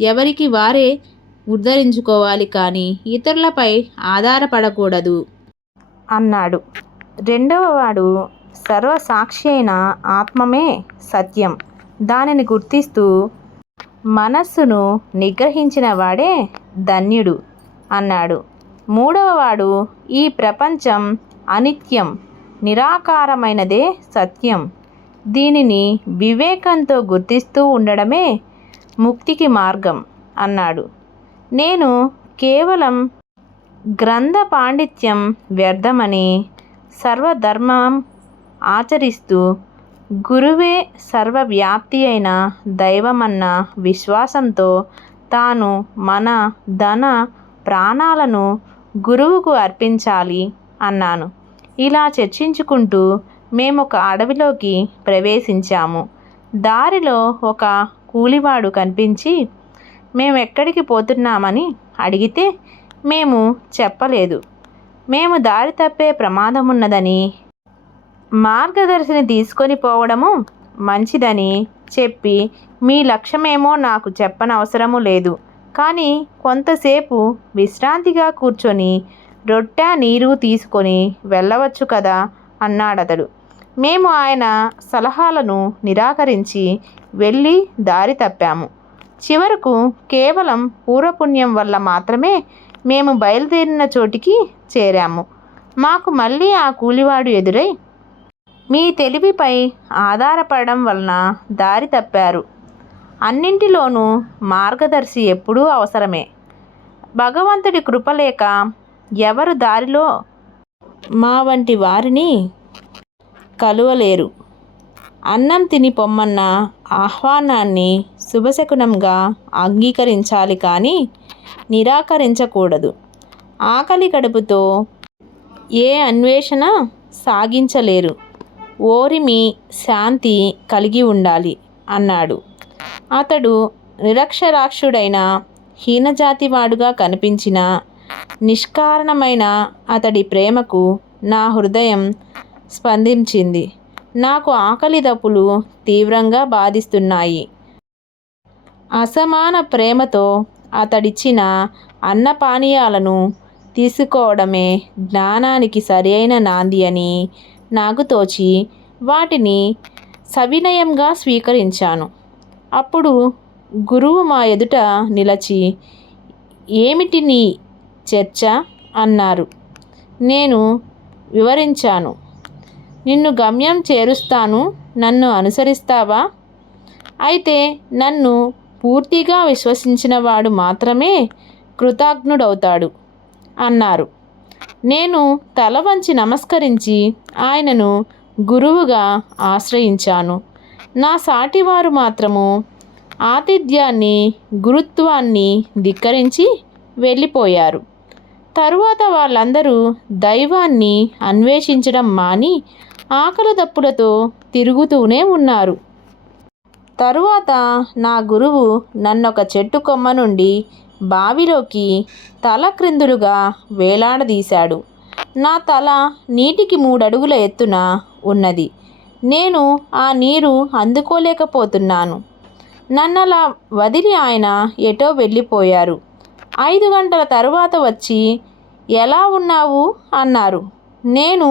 ఎవరికి వారే ఉద్ధరించుకోవాలి కానీ ఇతరులపై ఆధారపడకూడదు అన్నాడు. రెండవవాడు సర్వసాక్షి అయిన ఆత్మమే సత్యం, దానిని గుర్తిస్తూ మనస్సును నిగ్రహించిన వాడే ధన్యుడు అన్నాడు. మూడవవాడు ఈ ప్రపంచం అనిత్యం, నిరాకారమైనదే సత్యం, దీనిని వివేకంతో గుర్తిస్తూ ఉండడమే ముక్తికి మార్గం అన్నాడు. నేను కేవలం గ్రంథ పాండిత్యం వ్యర్థమని సర్వధర్మం ఆచరిస్తూ గురువే సర్వవ్యాప్తి అయిన దైవమన్న విశ్వాసంతో తాను మన ధన ప్రాణాలను గురువుకు అర్పించాలి అన్నాను. ఇలా చర్చించుకుంటూ మేమొక అడవిలోకి ప్రవేశించాము. దారిలో ఒక కూలివాడు కనిపించి మేమెక్కడికి పోతున్నామని అడిగితే మేము చెప్పలేదు. మేము దారి తప్పే ప్రమాదమున్నదని, మార్గదర్శిని తీసుకొని పోవడము మంచిదని చెప్పి మీ లక్ష్యమేమో నాకు చెప్పనవసరము లేదు, కానీ కొంతసేపు విశ్రాంతిగా కూర్చొని రొట్టె నీరు తీసుకొని వెళ్ళవచ్చు కదా అన్నాడతడు. మేము ఆయన సలహాలను నిరాకరించి వెళ్ళి దారి తప్పాము. చివరకు కేవలం పూర్వపుణ్యం వల్ల మాత్రమే మేము బయలుదేరిన చోటికి చేరాము. మాకు మళ్ళీ ఆ కూలివాడు ఎదురై మీ తెలివిపై ఆధారపడడం వలన దారి తప్పారు. అన్నింటిలోనూ మార్గదర్శి ఎప్పుడూ అవసరమే. భగవంతుడి కృప లేక ఎవరు దారిలో మా వంటి వారిని కలువలేరు. అన్నం తిని పొమ్మన్న ఆహ్వానాన్ని శుభశకునంగా అంగీకరించాలి కానీ నిరాకరించకూడదు. ఆకలి కడుపుతో ఏ అన్వేషణ సాగించలేరు. ఓరిమి శాంతి కలిగి ఉండాలి అన్నాడు. అతడు నిరక్షరాస్యుడైన హీనజాతివాడుగా కనిపించిన నిష్కారణమైన అతడి ప్రేమకు నా హృదయం స్పందించింది. నాకు ఆకలి దప్పులు తీవ్రంగా బాధిస్తున్నాయి. అసమాన ప్రేమతో అతడిచ్చిన అన్నపానీయాలను తీసుకోవడమే జ్ఞానానికి సరైన నాంది అని నాకు తోచి వాటిని సవినయంగా స్వీకరించాను. అప్పుడు గురువు మా ఎదుట నిలచి ఏమిటి నీ చర్చ అన్నారు. నేను వివరించాను. నిన్ను గమ్యం చేరుస్తాను, నన్ను అనుసరిస్తావా? అయితే నన్ను పూర్తిగా విశ్వసించినవాడు మాత్రమే కృతజ్ఞుడవుతాడు అన్నారు. నేను తల వంచి నమస్కరించి ఆయనను గురువుగా ఆశ్రయించాను. నా సాటివారు మాత్రము ఆతిథ్యాన్ని, గురుత్వాన్ని ధిక్కరించి వెళ్ళిపోయారు. తరువాత వాళ్ళందరూ దైవాన్ని అన్వేషించడం మాని ఆకలి దప్పులతో తిరుగుతూనే ఉన్నారు. తరువాత నా గురువు నన్నొక చెట్టు కొమ్మ నుండి బావిలోకి తల క్రిందులుగా వేలాడదీశాడు. నా తల నీటికి 3 అడుగుల ఎత్తున ఉన్నది. నేను ఆ నీరు అందుకోలేకపోతున్నాను. నన్నలా వదిలి ఆయన ఎటో వెళ్ళిపోయారు. 5 గంటల తరువాత వచ్చి ఎలా ఉన్నావు అన్నారు. నేను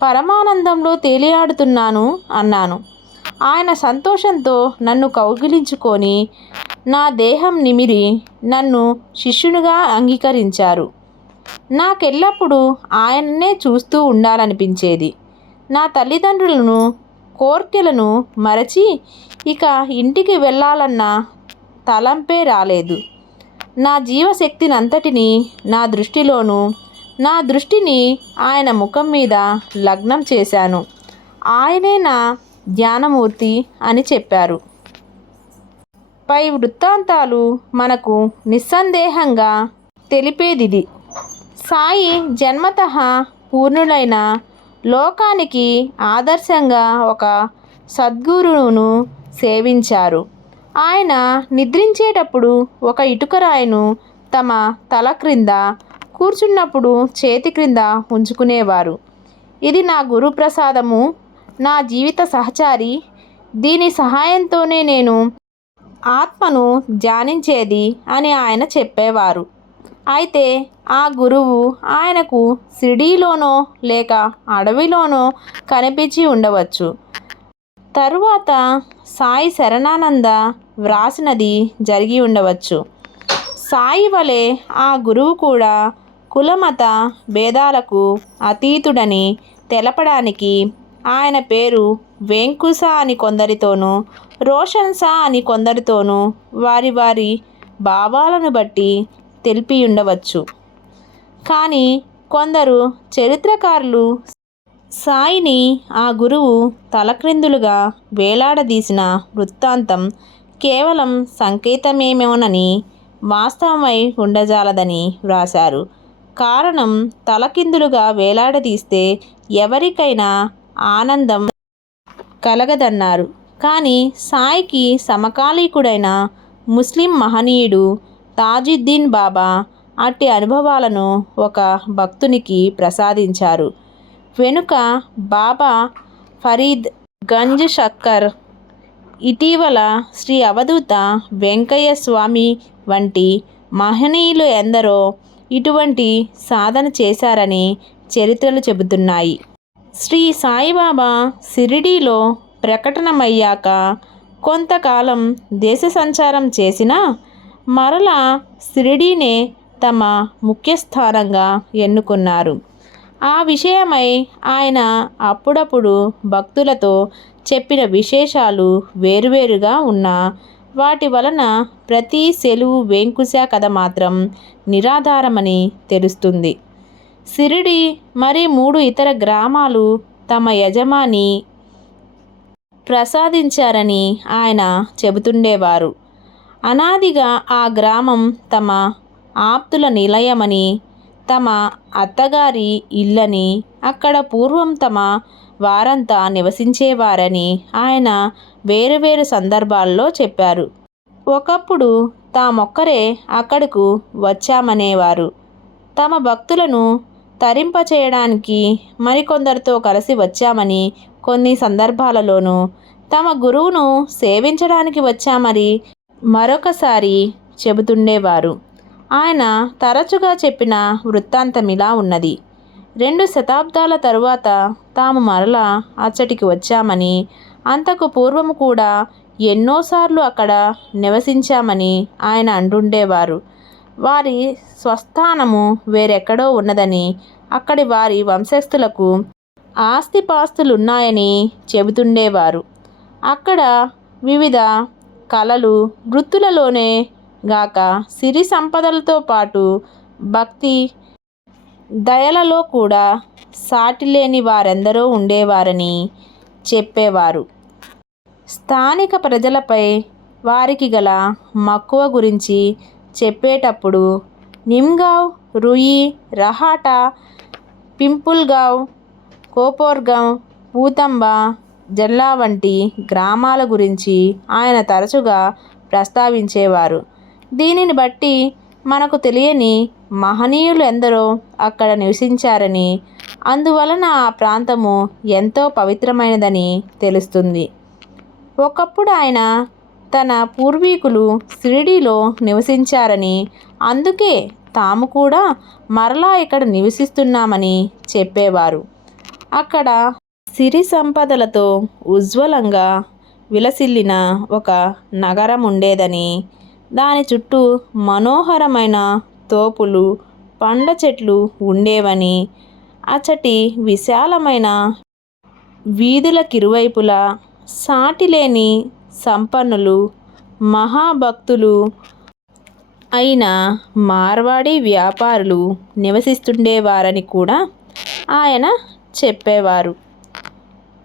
పరమానందంలో తేలియాడుతున్నాను అన్నాను. ఆయన సంతోషంతో నన్ను కౌగిలించుకొని నా దేహం నిమిరి నన్ను శిష్యునిగా అంగీకరించారు. నాకెల్లప్పుడూ ఆయననే చూస్తూ ఉండాలనిపించేది. నా తల్లిదండ్రులను, కోర్కెలను మరచి ఇక ఇంటికి వెళ్ళాలన్న తలంపే రాలేదు. నా జీవశక్తినంతటినీ నా దృష్టిని ఆయన ముఖం మీద లగ్నం చేశాను. ఆయనే నా జ్ఞానమూర్తి అని చెప్పారు. పై వృత్తాంతాలు మనకు నిస్సందేహంగా తెలిపేదిది. సాయి జన్మతః పూర్ణులైన లోకానికి ఆదర్శంగా ఒక సద్గురువును సేవించారు. ఆయన నిద్రించేటప్పుడు ఒక ఇటుకరాయిను తమ తల క్రింద, కూర్చున్నప్పుడు చేతి క్రింద ఉంచుకునేవారు. ఇది నా గురుప్రసాదము, నా జీవిత సహచారి, దీని సహాయంతోనే నేను ఆత్మను ధ్యానించేది అని ఆయన చెప్పేవారు. అయితే ఆ గురువు ఆయనకు షిరిడీలోనో లేక అడవిలోనో కనిపించి ఉండవచ్చు. తరువాత సాయి శరణానంద వ్రాసినది జరిగి ఉండవచ్చు. సాయి వలె ఆ గురువు కూడా కులమత భేదాలకు అతీతుడని తెలపడానికి ఆయన పేరు వెంకుస అని కొందరితోనూ, రోషన్ సా అని కొందరితోనూ వారి వారి భావాలను బట్టి తెలిపి ఉండవచ్చు. కానీ కొందరు చరిత్రకారులు సాయిని ఆ గురువు తలక్రిందులుగా వేలాడదీసిన వృత్తాంతం కేవలం సంకేతమేమోనని, వాస్తవమై ఉండజాలదని వ్రాశారు. కారణం, తలకిందులుగా వేలాడదీస్తే ఎవరికైనా ఆనందం కలగదన్నారు. కానీ సాయికి సమకాలీకుడైన ముస్లిం మహనీయుడు తాజుద్దీన్ బాబా అట్టి అనుభవాలను ఒక భక్తునికి ప్రసాదించారు. వెనుక బాబా ఫరీద్ గంజ్ షక్కర్, ఇటీవల శ్రీ అవధూత వెంకయ్య స్వామి వంటి మహనీయులు ఎందరో ఇటువంటి సాధన చేశారని చరిత్రలు చెబుతున్నాయి. శ్రీ సాయిబాబా షిరిడీలో ప్రకటనమయ్యాక కొంతకాలం దేశ సంచారం చేసినా మరలా షిరిడీనే తమ ముఖ్యస్థానంగా ఎన్నుకున్నారు. ఆ విషయమై ఆయన అప్పుడప్పుడు భక్తులతో చెప్పిన విశేషాలు వేరువేరుగా ఉన్నా వాటి వలన ప్రతి సెలువు వెంకుశ కథ మాత్రం నిరాధారమని తెలుస్తుంది. షిరిడి మరి 3 ఇతర గ్రామాలు తమ యజమాని ప్రసాదించారని ఆయన చెబుతుండేవారు. అనాదిగా ఆ గ్రామం తమ ఆప్తుల నిలయమని, తమ అత్తగారి ఇల్లని, అక్కడ పూర్వం తమ వారంతా నివసించేవారని ఆయన వేరువేరు సందర్భాల్లో చెప్పారు. ఒకప్పుడు తామొక్కరే అక్కడకు వచ్చామనేవారు. తమ భక్తులను తరింపచేయడానికి మరికొందరితో కలిసి వచ్చామని కొన్ని సందర్భాలలోనూ, తమ గురువును సేవించడానికి వచ్చామని మరొకసారి చెబుతుండేవారు. ఆయన తరచుగా చెప్పిన వృత్తాంతమిలా ఉన్నది. 2 శతాబ్దాల తరువాత తాము మరలా అచ్చటికి వచ్చామని, అంతకు పూర్వము కూడా ఎన్నోసార్లు అక్కడ నివసించామని ఆయన అంటుండేవారు. వారి స్వస్థానము వేరెక్కడో ఉన్నదని, అక్కడి వారి వంశస్థులకు ఆస్తిపాస్తులున్నాయని చెబుతుండేవారు. అక్కడ వివిధ కళలు, వృత్తులలోనే గాక సిరి సంపదలతో పాటు భక్తి దయలలో కూడా సాటిలేని వారెందరో ఉండేవారని చెప్పేవారు. స్థానిక ప్రజలపై వారికి గల మక్కువ గురించి చెప్పేటప్పుడు నిమ్గావ్, రుయి, రహాటా, పింపుల్గావ్, కోపోర్గావ్, పూతంబా, జల్లా వంటి గ్రామాల గురించి ఆయన తరచుగా ప్రస్తావించేవారు. దీనిని బట్టి మనకు తెలియని మహనీయులు ఎందరో అక్కడ నివసించారని, అందువలన ఆ ప్రాంతము ఎంతో పవిత్రమైనదని తెలుస్తుంది. ఒకప్పుడు ఆయన తన పూర్వీకులు షిరిడీలో నివసించారని, అందుకే తాము కూడా మరలా ఇక్కడ నివసిస్తున్నామని చెప్పేవారు. అక్కడ సిరి సంపదలతో ఉజ్వలంగా విలసిల్లిన ఒక నగరం ఉండేదని, దాని చుట్టూ మనోహరమైన తోపులు, పండ్ల చెట్లు ఉండేవని, అచ్చటి విశాలమైన వీధులకిరువైపులా సాటిలేని సంపన్నులు, మహాభక్తులు అయిన మార్వాడీ వ్యాపారులు నివసిస్తుండేవారని కూడా ఆయన చెప్పేవారు.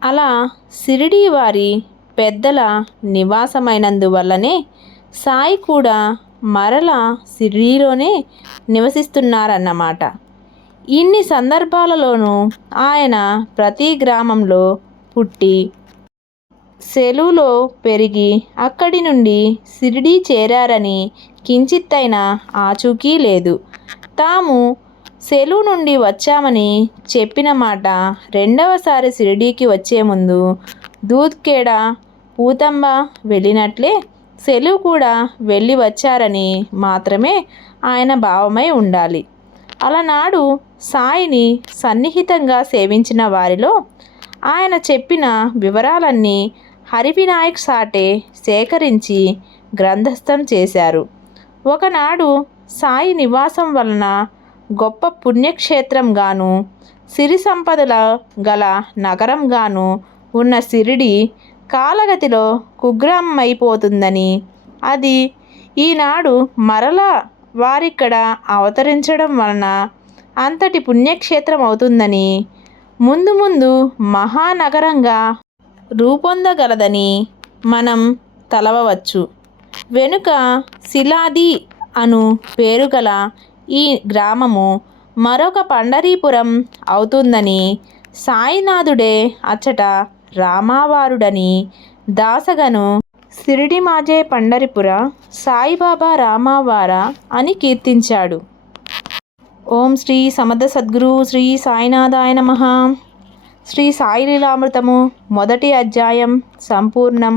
అలా షిరిడీ వారి పెద్దల నివాసమైనందువల్లనే సాయి కూడా మరలా షిరిడీలోనే నివసిస్తున్నారన్నమాట. ఇన్ని సందర్భాలలోనూ ఆయన ప్రతి గ్రామంలో పుట్టి సెలూలో పెరిగి అక్కడి నుండి షిరిడీ చేరారని కించిత్తైనా ఆచూకీ లేదు. తాము సెలూ నుండి వచ్చామని చెప్పిన మాట రెండవసారి షిరిడీకి వచ్చే ముందు దూద్ఖేడ, పూతంబ వెళ్ళినట్లే సెలూ కూడా వెళ్ళి వచ్చారని మాత్రమే ఆయన భావమై ఉండాలి. అలనాడు సాయిని సన్నిహితంగా సేవించిన వారిలో ఆయన చెప్పిన వివరాలన్నీ హరివినాయక్ సాటే సేకరించి గ్రంథస్థం చేశారు. ఒకనాడు సాయి నివాసం వలన గొప్ప పుణ్యక్షేత్రంగాను సిరి సంపదల గల నగరంగాను ఉన్న షిరిడీ కాలగతిలో కుగ్రామమైపోతుందని, అది ఈనాడు మరలా వారిక్కడ అవతరించడం వలన అంతటి పుణ్యక్షేత్రం అవుతుందని, ముందు ముందు మహానగరంగా రూపొందగలదని మనం తలవవచ్చు. వెనుక శిలాది అను పేరుగల ఈ గ్రామము మరొక పండరీపురం అవుతుందని, సాయినాథుడే అచ్చట రామావారుడని, దాసగను షిరిడి మాజే పండరిపుర సాయిబాబా రామావార అని కీర్తించాడు. ఓం శ్రీ సమర్థ సద్గురు శ్రీ సాయినాథాయ నమః. శ్రీ సాయి లీలామృతము 1వ అధ్యాయం సంపూర్ణం.